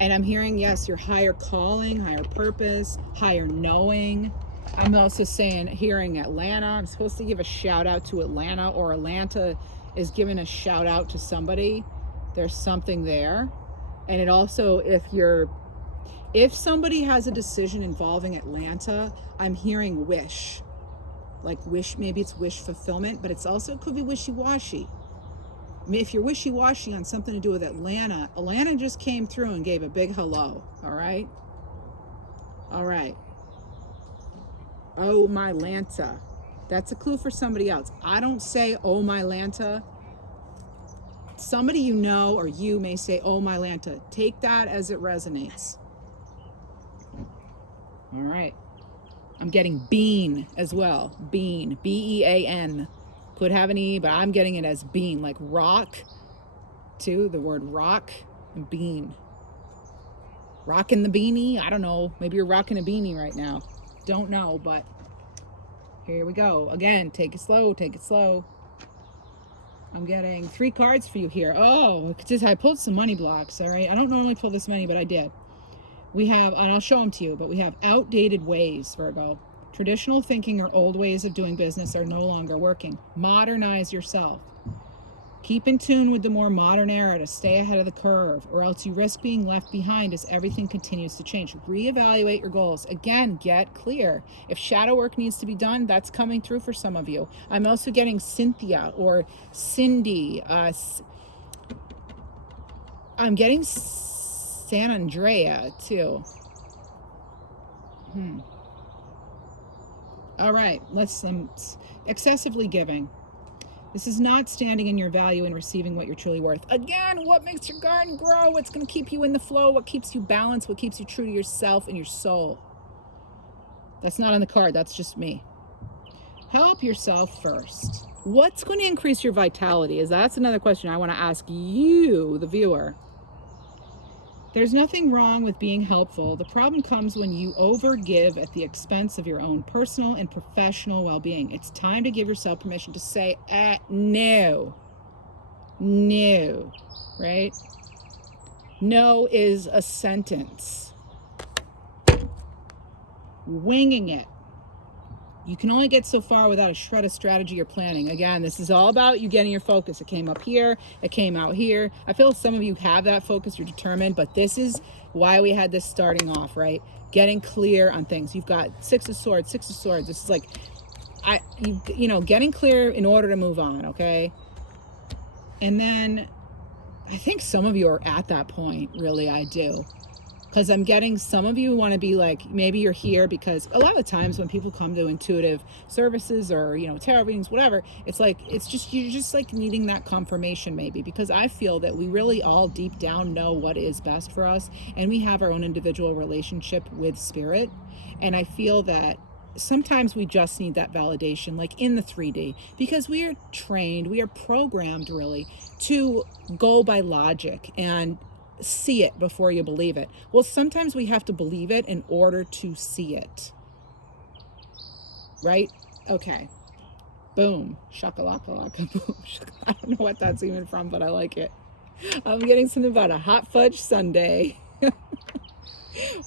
And I'm hearing, yes, your higher calling, higher purpose, higher knowing. I'm also hearing Atlanta. I'm supposed to give a shout out to Atlanta, or Atlanta is giving a shout out to somebody. There's something there. And it also, if somebody has a decision involving Atlanta, I'm hearing wish. Like wish, maybe it's wish fulfillment, but it's also, it could be wishy-washy. I mean, if you're wishy-washy on something to do with Atlanta just came through and gave a big hello, all right? All right. Oh, my Lanta. That's a clue for somebody else. I don't say, oh, my Lanta. Somebody you know or you may say, oh, my Lanta. Take that as it resonates. All right. I'm getting bean as well. Bean. B-E-A-N. Could have an E, but I'm getting it as bean. Like rock, too. The word rock and bean. Rocking the beanie. I don't know. Maybe you're rocking a beanie right now. Don't know, but here we go. Again, take it slow. Take it slow. I'm getting 3 cards for you here. Oh, I pulled some money blocks, all right? I don't normally pull this many, but I did. We have, and I'll show them to you, but we have outdated ways, Virgo. Traditional thinking or old ways of doing business are no longer working. Modernize yourself. Keep in tune with the more modern era to stay ahead of the curve, or else you risk being left behind as everything continues to change. Reevaluate your goals. Again, get clear. If shadow work needs to be done, that's coming through for some of you. I'm also getting Cynthia or Cindy. I'm getting San Andrea too. All right, let's excessively giving. This is not standing in your value and receiving what you're truly worth. Again, what makes your garden grow? What's going to keep you in the flow? What keeps you balanced? What keeps you true to yourself and your soul? That's not on the card. That's just me. Help yourself first. What's going to increase your vitality? That's another question I want to ask you, the viewer. There's nothing wrong with being helpful. The problem comes when you overgive at the expense of your own personal and professional well-being. It's time to give yourself permission to say, no, right? No is a sentence. Winging it. You can only get so far without a shred of strategy or planning. Again, this is all about you getting your focus. It came up here, it came out here. I feel some of you have that focus, you're determined, but this is why we had this starting off, right? Getting clear on things. You've got Six of Swords. This is like, getting clear in order to move on, okay? And then I think some of you are at that point, really, I do. Because I'm getting some of you want to be like, maybe you're here because a lot of times when people come to intuitive services or, you know, tarot readings, whatever, it's like, it's just, you're just like needing that confirmation maybe, because I feel that we really all deep down know what is best for us, and we have our own individual relationship with spirit. And I feel that sometimes we just need that validation, like in the 3D, because we are trained, we are programmed really to go by logic and see it before you believe it. Well, sometimes we have to believe it in order to see it. Right? Okay. Boom. Shakalaka boom. I don't know what that's even from, but I like it. I'm getting something about a hot fudge sundae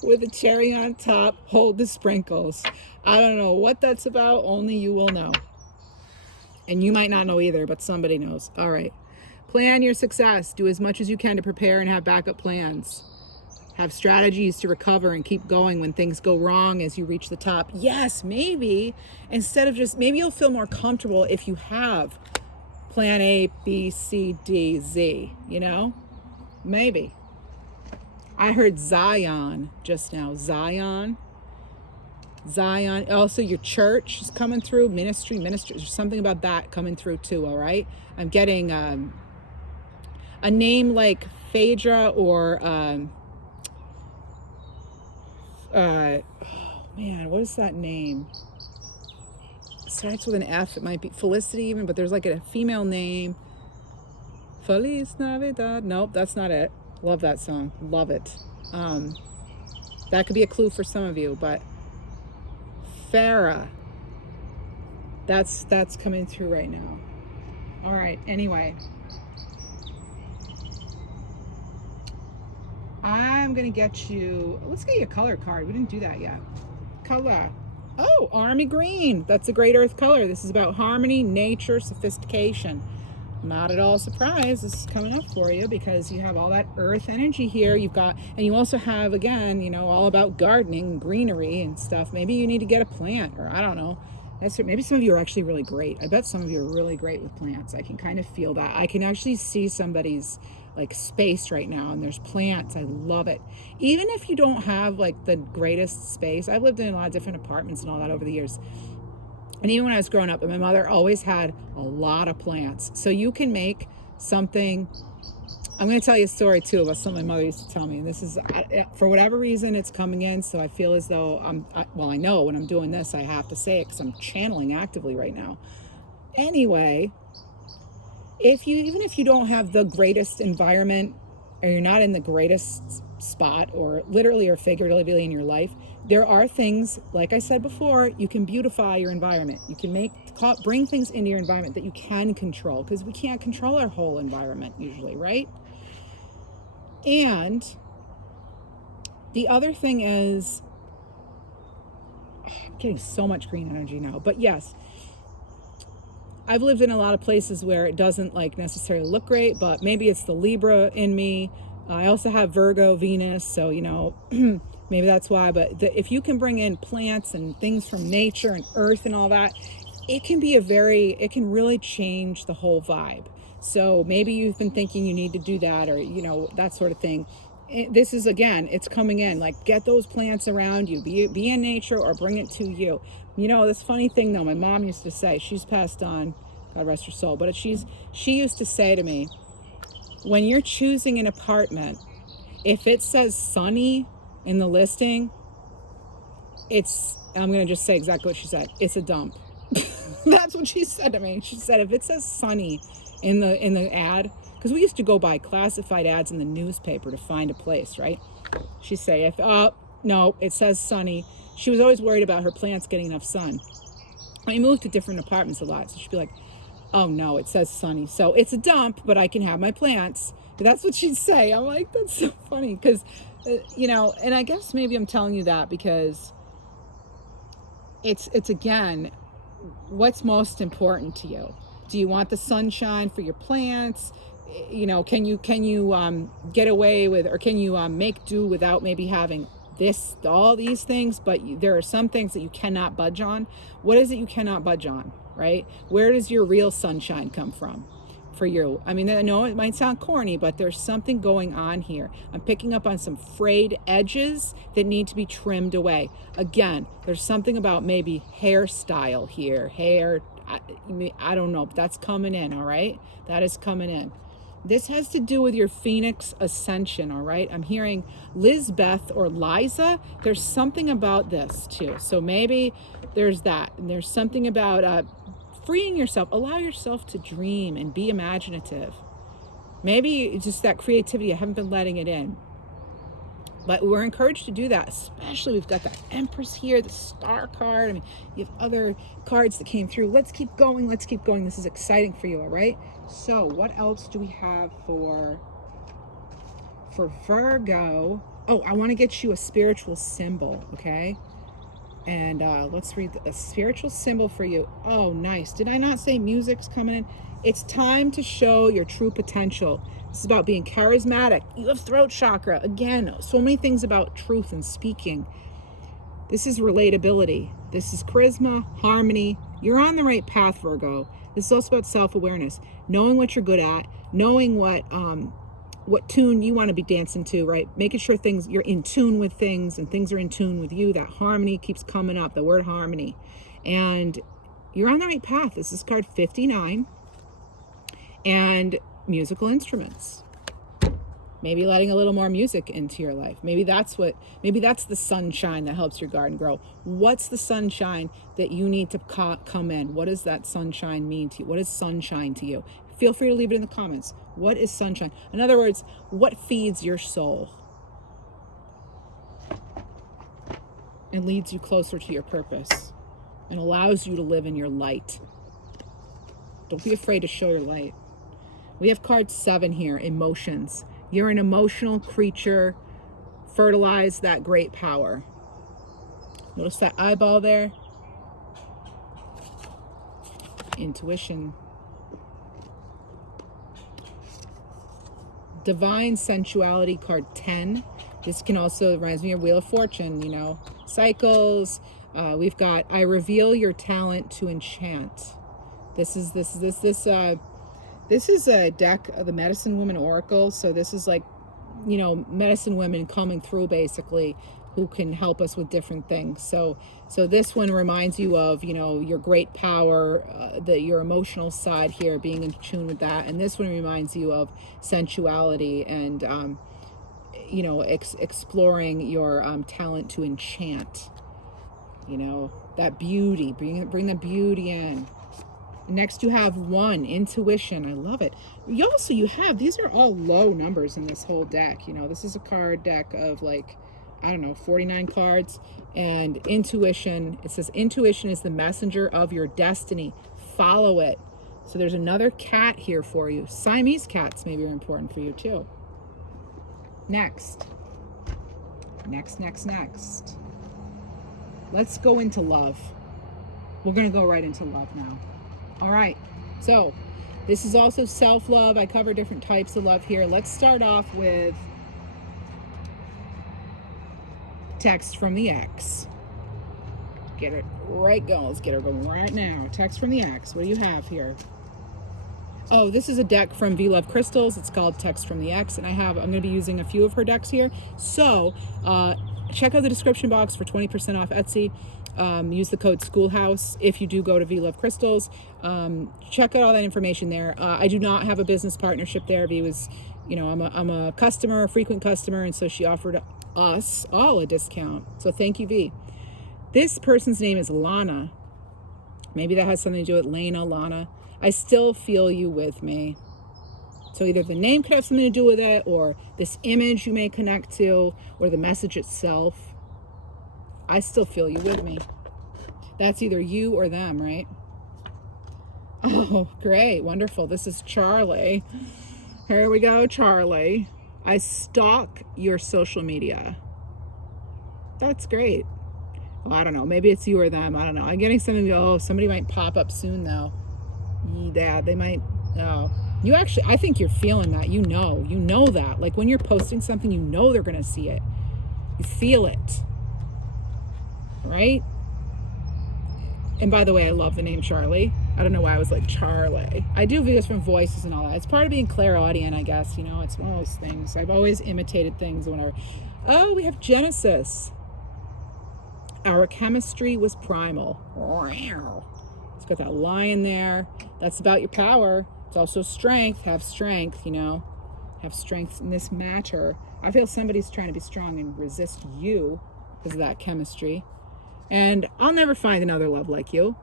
with a cherry on top. Hold the sprinkles. I don't know what that's about. Only you will know. And you might not know either, but somebody knows. All right. Plan your success. Do as much as you can to prepare and have backup plans. Have strategies to recover and keep going when things go wrong as you reach the top. Yes, maybe instead of just, maybe you'll feel more comfortable if you have plan A, B, C, D, Z, you know? Maybe. I heard Zion just now. Zion. Also your church is coming through. Ministry. There's something about that coming through too, all right? I'm getting a name like Phaedra or oh man, what is that name? It starts with an F. It might be Felicity even, but there's like a female name. Feliz Navidad. Nope, that's not it. Love that song. Love it. That could be a clue for some of you, but Farah. That's coming through right now. All right, anyway. I'm going to get you, let's get you a color card. We didn't do that yet. Color. Oh, army green. That's a great earth color. This is about harmony, nature, sophistication. Not at all surprised this is coming up for you because you have all that earth energy here. You've got, and you also have, again, you know, all about gardening, greenery and stuff. Maybe you need to get a plant, or I don't know. Maybe some of you are actually really great. I bet some of you are really great with plants. I can kind of feel that. I can actually see somebody's like space right now, and there's plants. I love it. Even if you don't have like the greatest space, I've lived in a lot of different apartments and all that over the years. And even when I was growing up, my mother always had a lot of plants. So you can make something. I'm going to tell you a story too about something my mother used to tell me. And this is, for whatever reason, it's coming in. So I feel as though I know when I'm doing this, I have to say it because I'm channeling actively right now. Anyway, even if you don't have the greatest environment, or you're not in the greatest spot, or literally or figuratively in your life, there are things, like I said before, you can beautify your environment. You can bring things into your environment that you can control, because we can't control our whole environment usually, right? And the other thing is, I'm getting so much green energy now, but yes, I've lived in a lot of places where it doesn't like necessarily look great, but maybe it's the Libra in me. I also have Virgo Venus, so you know, maybe that's why. But if you can bring in plants and things from nature and earth and all that, it can really change the whole vibe. So maybe you've been thinking you need to do that, or you know, that sort of thing. This is, again, it's coming in. Like, get those plants around you. Be in nature or bring it to you. You know, this funny thing though, my mom used to say, she's passed on, God rest her soul, but she used to say to me, when you're choosing an apartment, if it says sunny in the listing, I'm going to just say exactly what she said. It's a dump. That's what she said to me. She said, if it says sunny in the ad, because we used to go by classified ads in the newspaper to find a place, right? She'd say, no, it says sunny. She was always worried about her plants getting enough sun. I moved to different apartments a lot, so she'd be like, oh no, it says sunny. So it's a dump, but I can have my plants. That's what she'd say. I'm like, that's so funny, because, you know, and I guess maybe I'm telling you that because it's again, what's most important to you? Do you want the sunshine for your plants? You know, can you get away with, or can you make do without maybe having all these things, but there are some things that you cannot budge on. What is it you cannot budge on, right? Where does your real sunshine come from? for you. I mean, I know it might sound corny, but there's something going on here. I'm picking up on some frayed edges that need to be trimmed away. Again, there's something about maybe hairstyle here, I don't know, but that's coming in, all right? That is coming in. This has to do with your Phoenix ascension, all right? I'm hearing Lizbeth or Liza. There's something about this too. So maybe there's that. And there's something about freeing yourself. Allow yourself to dream and be imaginative. Maybe it's just that creativity. I haven't been letting it in. But we're encouraged to do that, especially we've got that Empress here, the Star card. I mean, you have other cards that came through. Let's keep going. Let's keep going. This is exciting for you, all right? So what else do we have for Virgo? Oh, I want to get you a spiritual symbol, okay? And let's read a spiritual symbol for you. Oh, nice. Did I not say music's coming in? It's time to show your true potential. This is about being charismatic. You have throat chakra. Again, so many things about truth and speaking. This is relatability. This is charisma, harmony. You're on the right path, Virgo. This is also about self-awareness, knowing what you're good at, knowing what tune you want to be dancing to, right? Making sure you're in tune with things and things are in tune with you. That harmony keeps coming up, the word harmony. And you're on the right path. This is card 59. And musical instruments. Maybe letting a little more music into your life. Maybe that's the sunshine that helps your garden grow. What's the sunshine that you need to come in? What does that sunshine mean to you? What is sunshine to you? Feel free to leave it in the comments. What is sunshine? In other words, what feeds your soul and leads you closer to your purpose and allows you to live in your light? Don't be afraid to show your light. We have card 7 here, emotions. You're an emotional creature. Fertilize that great power. Notice that eyeball there? Intuition. Divine sensuality, card 10. This can also reminds me of Wheel of Fortune, you know, cycles. We've got I reveal your talent to enchant. This is a deck of the Medicine Woman Oracle. So this is like, you know, medicine women coming through basically who can help us with different things. So this one reminds you of, you know, your great power, your emotional side here, being in tune with that. And this one reminds you of sensuality and, you know, exploring your talent to enchant, you know, that beauty, bring the beauty in. Next you have 1, intuition. I love it. You have, these are all low numbers in this whole deck. You know, this is a card deck of like, I don't know, 49 cards. And intuition, it says intuition is the messenger of your destiny. Follow it. So there's another cat here for you. Siamese cats maybe are important for you too. Next. Let's go into love. We're going to go right into love now. All right, so this is also self-love. I cover different types of love here. Let's start off with text from the ex. Get it right going. Let's get it going right now. Text from the ex. What do you have here? Oh, this is a deck from V Love Crystals. It's called Text from the Ex, and I'm going to be using a few of her decks here. So check out the description box for 20% off Etsy. Use the code Schoolhouse if you do go to V Love Crystals. Check out all that information there. I do not have a business partnership there. V was, you know, I'm a customer, a frequent customer, and so she offered us all a discount. So thank you, V. This person's name is Lana. Maybe that has something to do with Lena, Lana. I still feel you with me. So either the name could have something to do with it, or this image you may connect to, or the message itself. I still feel you with me. That's either you or them, right? Oh, great. Wonderful. This is Charlie. Here we go, Charlie. I stalk your social media. That's great. Well, I don't know. Maybe it's you or them. I don't know. I'm getting something. Oh, somebody might pop up soon, though. Yeah, they might. Oh. You actually, I think you're feeling that. You know that. Like when you're posting something, you know they're going to see it. You feel it. Right? And by the way, I love the name Charlie. I don't know why I was like Charlie. I do videos from voices and all that. It's part of being clairaudient, I guess. You know, it's one of those things. I've always imitated things whenever. Oh, we have Genesis. Our chemistry was primal. It's got that lion there. That's about your power. It's also strength. Have strength, you know. Have strength in this matter. I feel somebody's trying to be strong and resist you because of that chemistry. And I'll never find another love like you.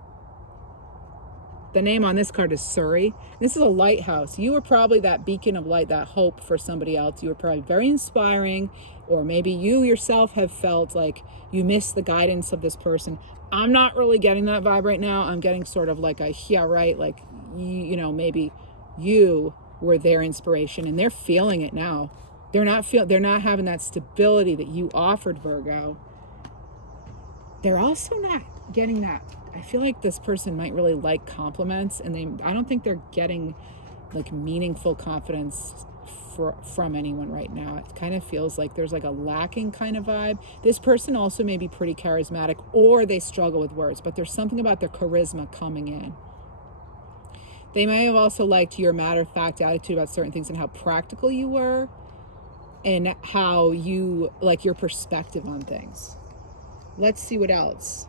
The name on this card is Surrey. This is a lighthouse. You were probably that beacon of light, that hope for somebody else. You were probably very inspiring, or maybe you yourself have felt like you missed the guidance of this person. I'm not really getting that vibe right now. I'm getting sort of like a, yeah, right, like, you know, maybe you were their inspiration and they're feeling it now. They're not having that stability that you offered, Virgo. They're also not getting that. I feel like this person might really like compliments, and I don't think they're getting like meaningful confidence from anyone right now. It kind of feels like there's like a lacking kind of vibe. This person also may be pretty charismatic, or they struggle with words, but there's something about their charisma coming in. They may have also liked your matter-of-fact attitude about certain things and how practical you were, and how you like your perspective on things. Let's see what else.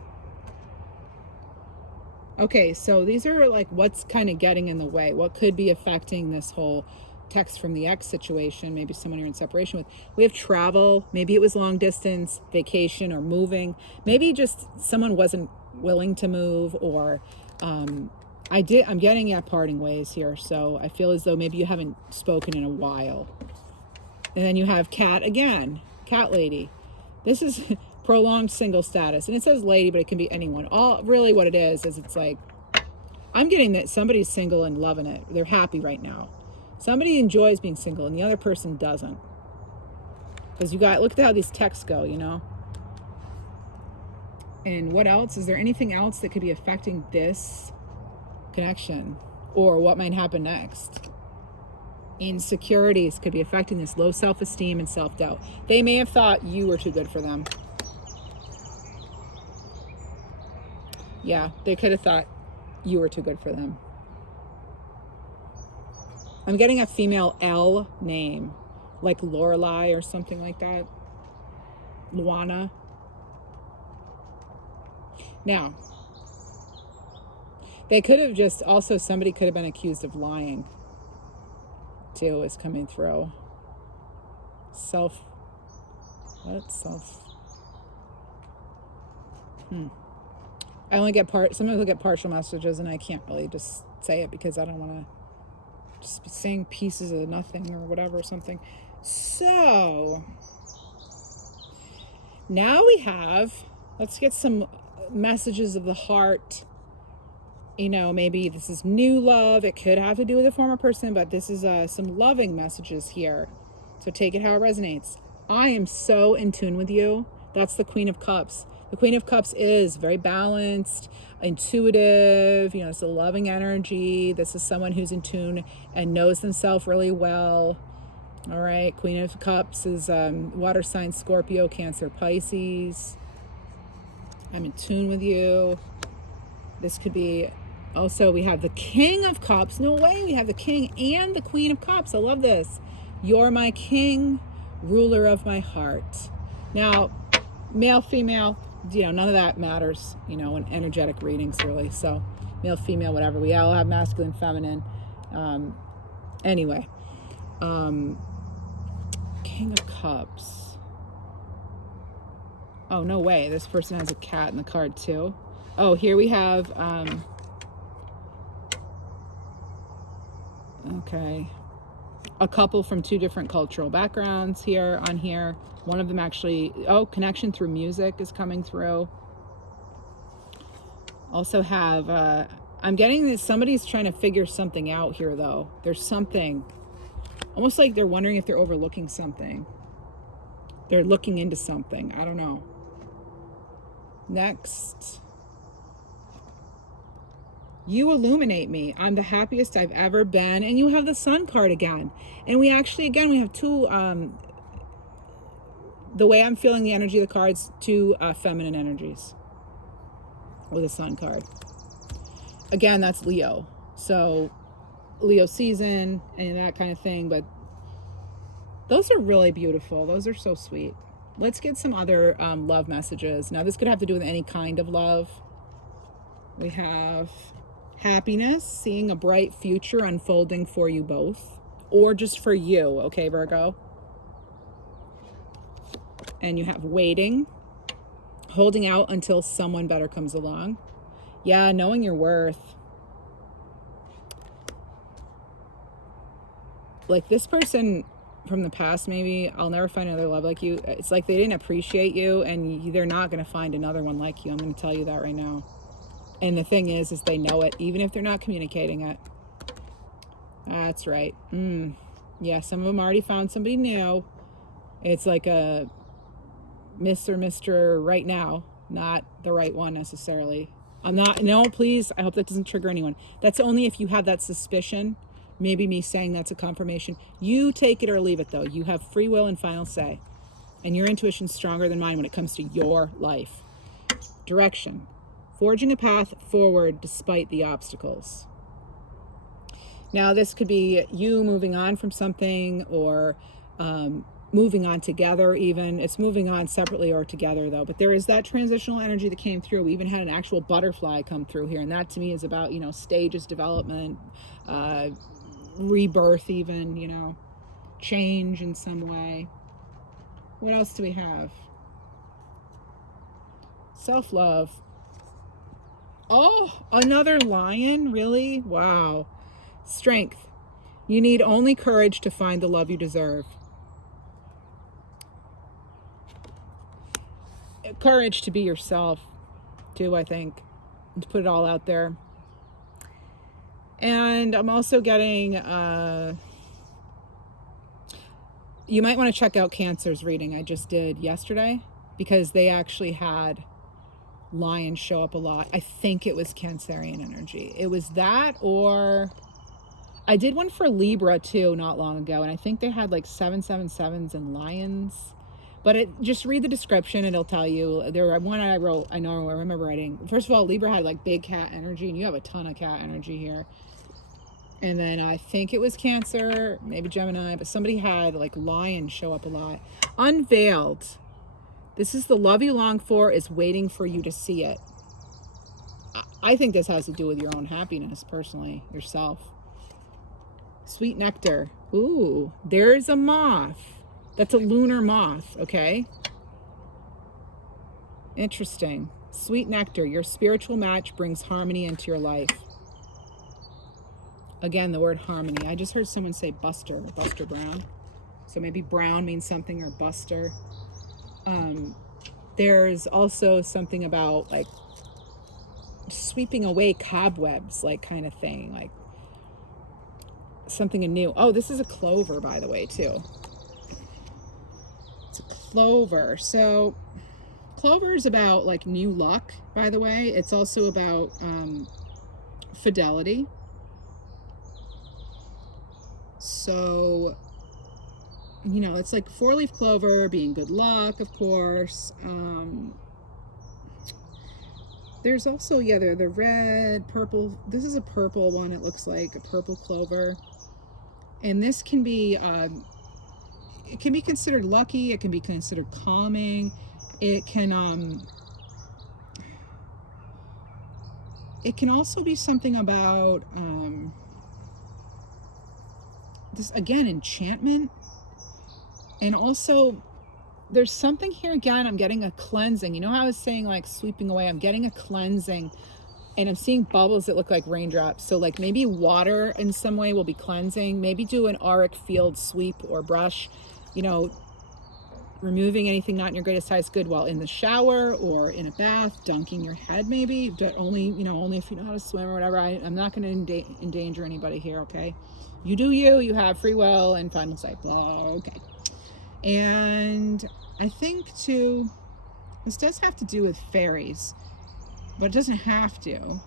Okay, so these are like what's kind of getting in the way. What could be affecting this whole text from the ex situation, maybe someone you're in separation with. We have travel. Maybe it was long distance, vacation, or moving. Maybe just someone wasn't willing to move, or I'm getting at parting ways here. So I feel as though maybe you haven't spoken in a while. And then you have cat again, cat lady. This is prolonged single status, and it says lady, but it can be anyone. All really what it is it's like, I'm getting that somebody's single and loving it. They're happy right now. Somebody enjoys being single and the other person doesn't. Because you got, look at how these texts go, you know. And what else? Is there anything else that could be affecting this connection, or what might happen next? Insecurities could be affecting this. Low self-esteem and self-doubt. They may have thought you were too good for them. Yeah, they could have thought you were too good for them. I'm getting a female L name, like Lorelai or something like that. Luana. Now, they could have just, also somebody could have been accused of lying too, is coming through. I only get sometimes I get partial messages, and I can't really just say it because I don't want to just be saying pieces of nothing or whatever, something. So now we have, let's get some messages of the heart. You know, maybe this is new love. It could have to do with a former person, but this is some loving messages here. So take it how it resonates. I am so in tune with you. That's the Queen of Cups. The Queen of Cups is very balanced, intuitive, you know, it's a loving energy. This is someone who's in tune and knows themselves really well. All right, Queen of Cups is water sign, Scorpio, Cancer, Pisces. I'm in tune with you. This could be, also we have the King of Cups. No way, we have the King and the Queen of Cups. I love this. You're my king, ruler of my heart. Now, male, female, you know, none of that matters, you know, in energetic readings, really. So male, female, whatever. We all have masculine, feminine. Anyway, King of Cups. Oh, no way. This person has a cat in the card too. Oh, here we have, okay, a couple from two different cultural backgrounds here on here. One of them actually, oh, connection through music is coming through. Also have, I'm getting that somebody's trying to figure something out here, though. There's something, almost like they're wondering if they're overlooking something. They're looking into something. I don't know. Next. You illuminate me. I'm the happiest I've ever been. And you have the Sun card again. And we actually, again, we have two, the way I'm feeling the energy of the cards, two feminine energies with the Sun card. again, that's Leo. So Leo season and that kind of thing. But those are really beautiful. Those are so sweet. Let's get some other love messages. Now, this could have to do with any kind of love. We have happiness, seeing a bright future unfolding for you both, or just for you, okay, Virgo? And you have waiting, holding out until someone better comes along. Yeah, knowing your worth. Like this person from the past, maybe, I'll never find another love like you. It's like they didn't appreciate you, and they're not going to find another one like you. I'm going to tell you that right now. And the thing is they know it, even if they're not communicating it. That's right. Yeah, some of them already found somebody new. It's like a Miss or Mr. right now, not the right one necessarily. No, please, I hope that doesn't trigger anyone. That's only if you have that suspicion. Maybe me saying that's a confirmation. You take it or leave it, though. You have free will and final say. And your intuition's stronger than mine when it comes to your life. Direction. Forging a path forward despite the obstacles. Now, this could be you moving on from something, or moving on together even. It's moving on separately or together, though. But there is that transitional energy that came through. We even had an actual butterfly come through here. And that, to me, is about, stages, development, rebirth even, change in some way. What else do we have? Self-love. Oh, another lion? Really? Wow. Strength. You need only courage to find the love you deserve. Courage to be yourself, too, I think. To put it all out there. And I'm also getting, you might want to check out Cancer's reading I just did yesterday, because they actually had lions show up a lot. I think it was Cancerian energy. It was that, or I did one for Libra too not long ago, and I think they had like 777s and lions. But just read the description, it'll tell you. There were one I wrote, I remember writing. First of all, Libra had like big cat energy, and you have a ton of cat energy here. And then I think it was Cancer, maybe Gemini, but somebody had like lions show up a lot. Unveiled. This is the love you long for is waiting for you to see it. I think this has to do with your own happiness, personally, yourself. Sweet nectar. Ooh, there's a moth. That's a lunar moth, okay? Interesting. Sweet nectar. Your spiritual match brings harmony into your life. Again, the word harmony. I just heard someone say Buster, or Buster Brown. So maybe Brown means something, or Buster. There's also something about like sweeping away cobwebs, like kind of thing, like something new. Oh, this is a clover, by the way, too. It's a clover. So clover is about like new luck, by the way. It's also about fidelity. So, it's like 4-leaf clover being good luck, of course. There's also, the red, purple. This is a purple one, it looks like, a purple clover. And this can be, it can be considered lucky. It can be considered calming. It can also be something about, this, again, enchantment. And also, there's something here again, I'm getting a cleansing. You know how I was saying like sweeping away? I'm getting a cleansing, and I'm seeing bubbles that look like raindrops. So like maybe water in some way will be cleansing. Maybe do an auric field sweep or brush, removing anything not in your greatest highest good while in the shower or in a bath, dunking your head maybe, but only if you know how to swim or whatever. I'm not going to endanger anybody here, okay? You do you have free will and final say. Okay. And I think too, this does have to do with fairies, but it doesn't have to.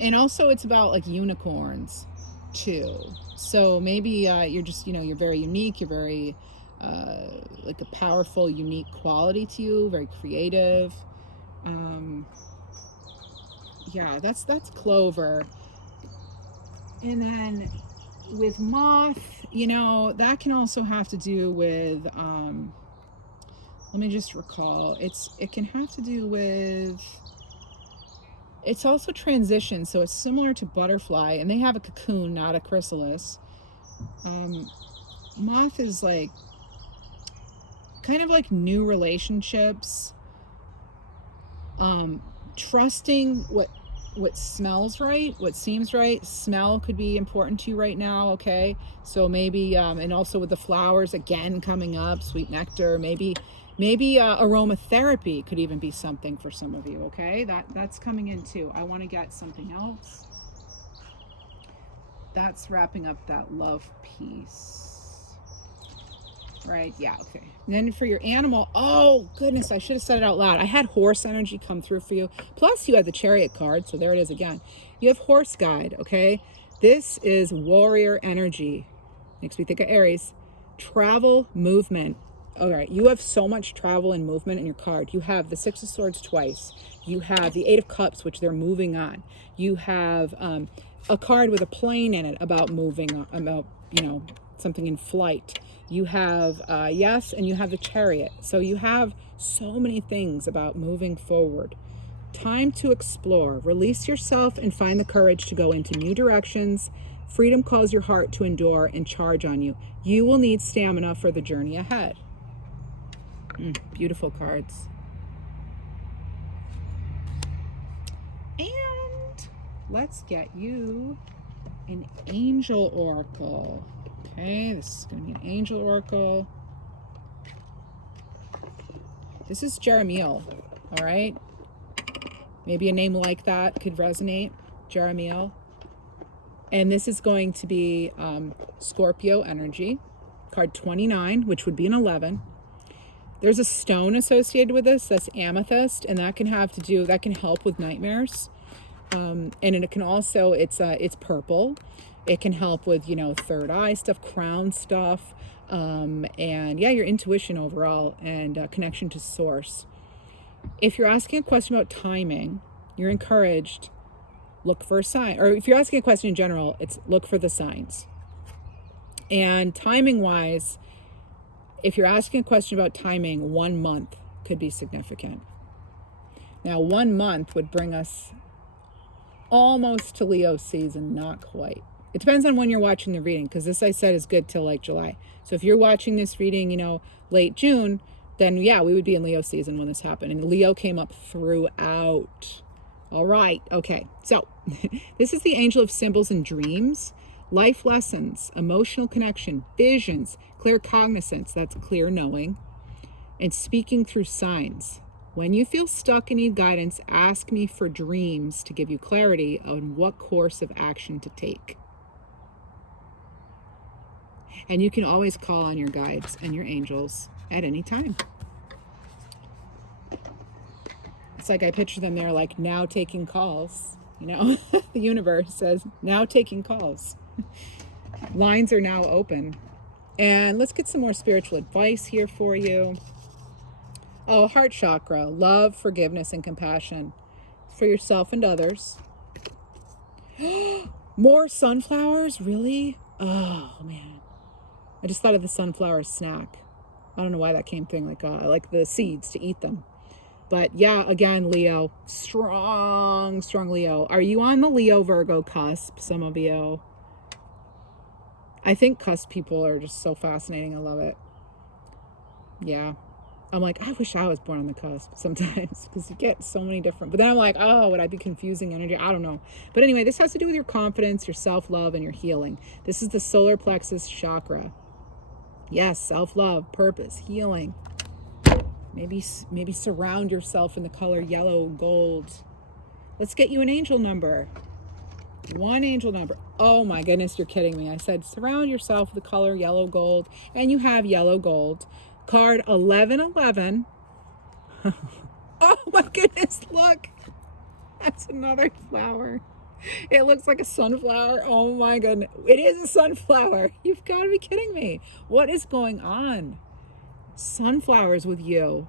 And also it's about like unicorns too. So maybe you're just, you're very unique. You're very like a powerful, unique quality to you, very creative. yeah, that's clover. And then with moth, you know, that can also have to do with, let me just recall, it can have to do with, it's also transition, so it's similar to butterfly, and they have a cocoon, not a chrysalis. Moth is like, kind of like new relationships, trusting what smells right, what seems right. Smell could be important to you right now, okay? So maybe, and also with the flowers again coming up, sweet nectar, maybe aromatherapy could even be something for some of you, okay? That's coming in too. I want to get something else. That's wrapping up that love piece. Right, yeah, okay. And then for your animal, oh goodness, I should have said it out loud. I had horse energy come through for you. Plus you had the chariot card, so there it is again. You have horse guide, okay? This is warrior energy. Makes me think of Aries. Travel, movement. All right, you have so much travel and movement in your card. You have the Six of Swords twice. You have the Eight of Cups, which they're moving on. You have a card with a plane in it about moving on, about, you know, something in flight. You have yes, and you have the chariot. So you have so many things about moving forward. Time to explore. Release yourself and find the courage to go into new directions. Freedom calls your heart to endure and charge on you. You will need stamina for the journey ahead. Beautiful cards. And let's get you an angel oracle. Okay, this is going to be an angel oracle. This is Jeremiel, all right? Maybe a name like that could resonate, Jeremiel. And this is going to be Scorpio energy, card 29, which would be an 11. There's a stone associated with this, that's amethyst, and that can help with nightmares. And it can also, it's purple. It can help with, you know, third eye stuff, crown stuff, and yeah, your intuition overall, and connection to source. If you're asking a question about timing, you're encouraged, look for a sign. Or if you're asking a question in general, it's look for the signs. And timing wise, if you're asking a question about timing, 1 month could be significant. Now, 1 month would bring us almost to Leo season, not quite. It depends on when you're watching the reading, because this I said is good till like July. So if you're watching this reading, you know, late June, then yeah, we would be in Leo season when this happened. And Leo came up throughout. All right, okay. So this is the angel of symbols and dreams, life lessons, emotional connection, visions, clear cognizance, that's clear knowing, and speaking through signs. When you feel stuck and need guidance, ask me for dreams to give you clarity on what course of action to take. And you can always call on your guides and your angels at any time. It's like I picture them there like now taking calls, you know. The universe says now taking calls. Lines are now open. And let's get some more spiritual advice here for you. Oh, heart chakra, love, forgiveness, and compassion for yourself and others. More sunflowers, really? Oh man, I just thought of the sunflower snack. I don't know why that came thing, like I like the seeds to eat them. But yeah, again, Leo, strong Leo. Are you on the Leo Virgo cusp, some of you? I think cusp people are just so fascinating. I love it. Yeah. I'm like, I wish I was born on the cusp sometimes, because you get so many different, but then I'm like, oh, would I be confusing energy? I don't know. But anyway, this has to do with your confidence, your self-love, and your healing. This is the solar plexus chakra. Yes, self-love, purpose, healing. Maybe surround yourself in the color yellow gold. Let's get you an angel number. One angel number. Oh my goodness, you're kidding me. I said surround yourself with the color yellow gold, and you have yellow gold. Card 1111. Oh my goodness, look. That's another flower. It looks like a sunflower. Oh my goodness. It is a sunflower. You've got to be kidding me. What is going on? Sunflowers with you.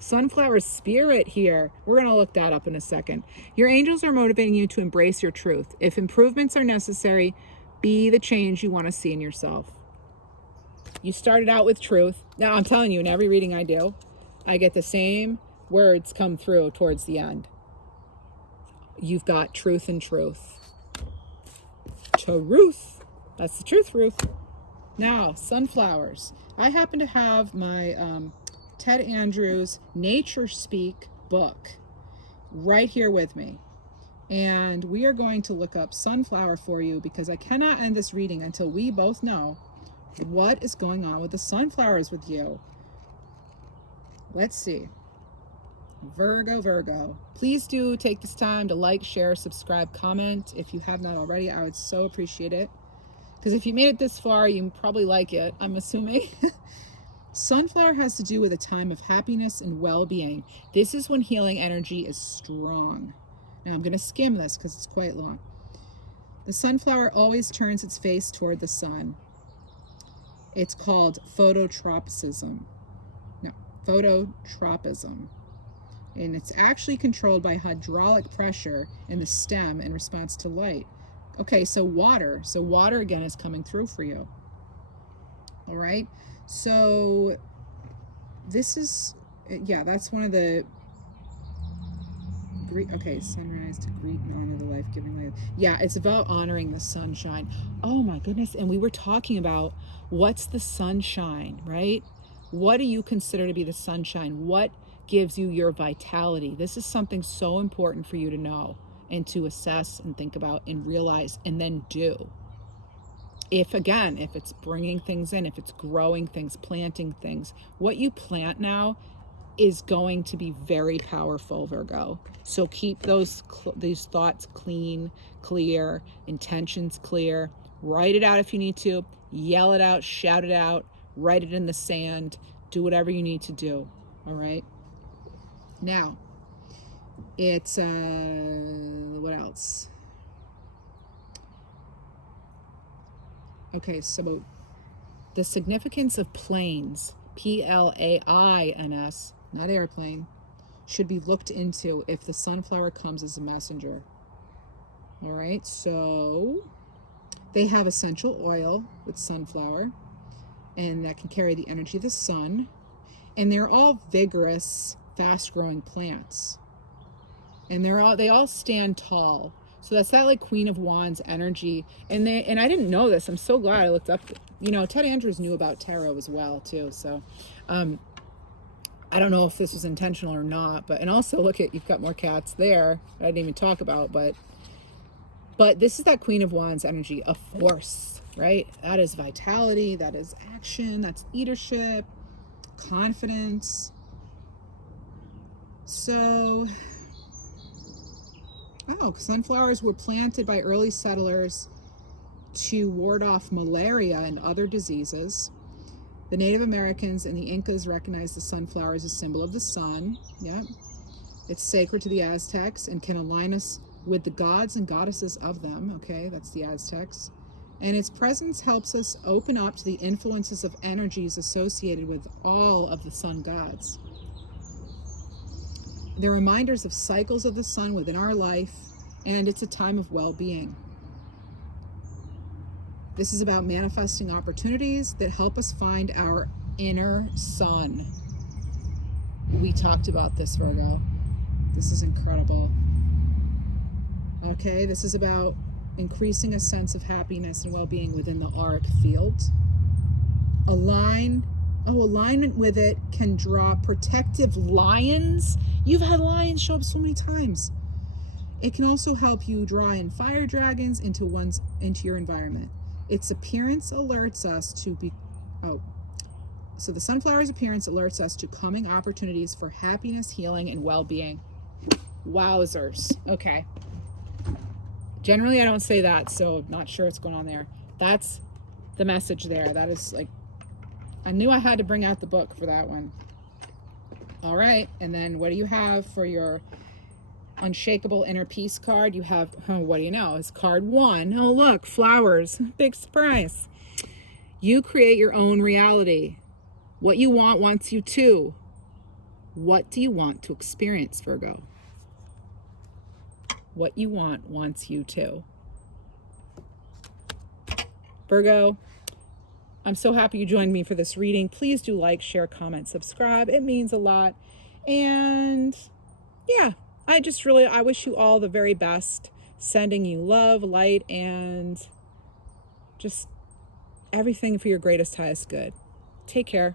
Sunflower spirit here. We're going to look that up in a second. Your angels are motivating you to embrace your truth. If improvements are necessary, be the change you want to see in yourself. You started out with truth. Now, I'm telling you, in every reading I do, I get the same words come through towards the end. You've got truth and truth. Truth. That's the truth, Ruth. Now, sunflowers. I happen to have my Ted Andrews Nature Speak book right here with me. And we are going to look up sunflower for you because I cannot end this reading until we both know what is going on with the sunflowers with you. Let's see. Virgo. Please do take this time to like, share, subscribe, comment. If you have not already, I would so appreciate it. Because if you made it this far, you probably like it, I'm assuming. Sunflower has to do with a time of happiness and well-being. This is when healing energy is strong. Now I'm going to skim this because it's quite long. The sunflower always turns its face toward the sun. It's called phototropism. And it's actually controlled by hydraulic pressure in the stem in response to light. Okay, so water. So water again is coming through for you. All right. So this is, yeah, that's one of the, okay, sunrise to greet and honor the life-giving light. Yeah, it's about honoring the sunshine. Oh my goodness. And we were talking about what's the sunshine, right? What do you consider to be the sunshine? What gives you your vitality? This is something so important for you to know and to assess and think about and realize and then do. If it's bringing things in, if it's growing things, planting things, what you plant now is going to be very powerful, Virgo. So keep these thoughts clean, clear, intentions clear. Write it out if you need to. Yell it out, shout it out, write it in the sand. Do whatever you need to do. All right. Now, it's what else? Okay, so the significance of planes, plains, not airplane, should be looked into if the sunflower comes as a messenger. All right, so they have essential oil with sunflower, and that can carry the energy of the sun. And they're all vigorous, fast-growing plants. And they all stand tall. So that's that like Queen of Wands energy. And I didn't know this. I'm so glad I looked up. You know, Ted Andrews knew about tarot as well too. So I don't know if this was intentional or not. And also look at, you've got more cats there I didn't even talk about. But this is that Queen of Wands energy, a force, right? That is vitality. That is action. That's leadership, confidence. So, sunflowers were planted by early settlers to ward off malaria and other diseases. The Native Americans and the Incas recognized the sunflower as a symbol of the sun. Yeah. It's sacred to the Aztecs and can align us with the gods and goddesses of them. Okay, that's the Aztecs. And its presence helps us open up to the influences of energies associated with all of the sun gods. They're reminders of cycles of the sun within our life, and it's a time of well-being. This is about manifesting opportunities that help us find our inner sun. We talked about this, Virgo. This is incredible. Okay, this is about increasing a sense of happiness and well-being within the auric field. Alignment with it can draw protective lions. You've had lions show up so many times. It can also help you draw in fire dragons into your environment. Its appearance alerts us to so the sunflower's appearance alerts us to coming opportunities for happiness, healing, and well-being. Wowzers. Okay. Generally, I don't say that, so not sure what's going on there. That's the message there. That is like, I knew I had to bring out the book for that one. All right, and then what do you have for your unshakable inner peace card? You have, what do you know? It's card 1. Oh, look, flowers. Big surprise. You create your own reality. What you want wants you to. What do you want to experience, Virgo? What you want wants you to. Virgo, I'm so happy you joined me for this reading. Please do like, share, comment, subscribe. It means a lot. And yeah, I wish you all the very best. Sending you love, light, and just everything for your greatest, highest good. Take care.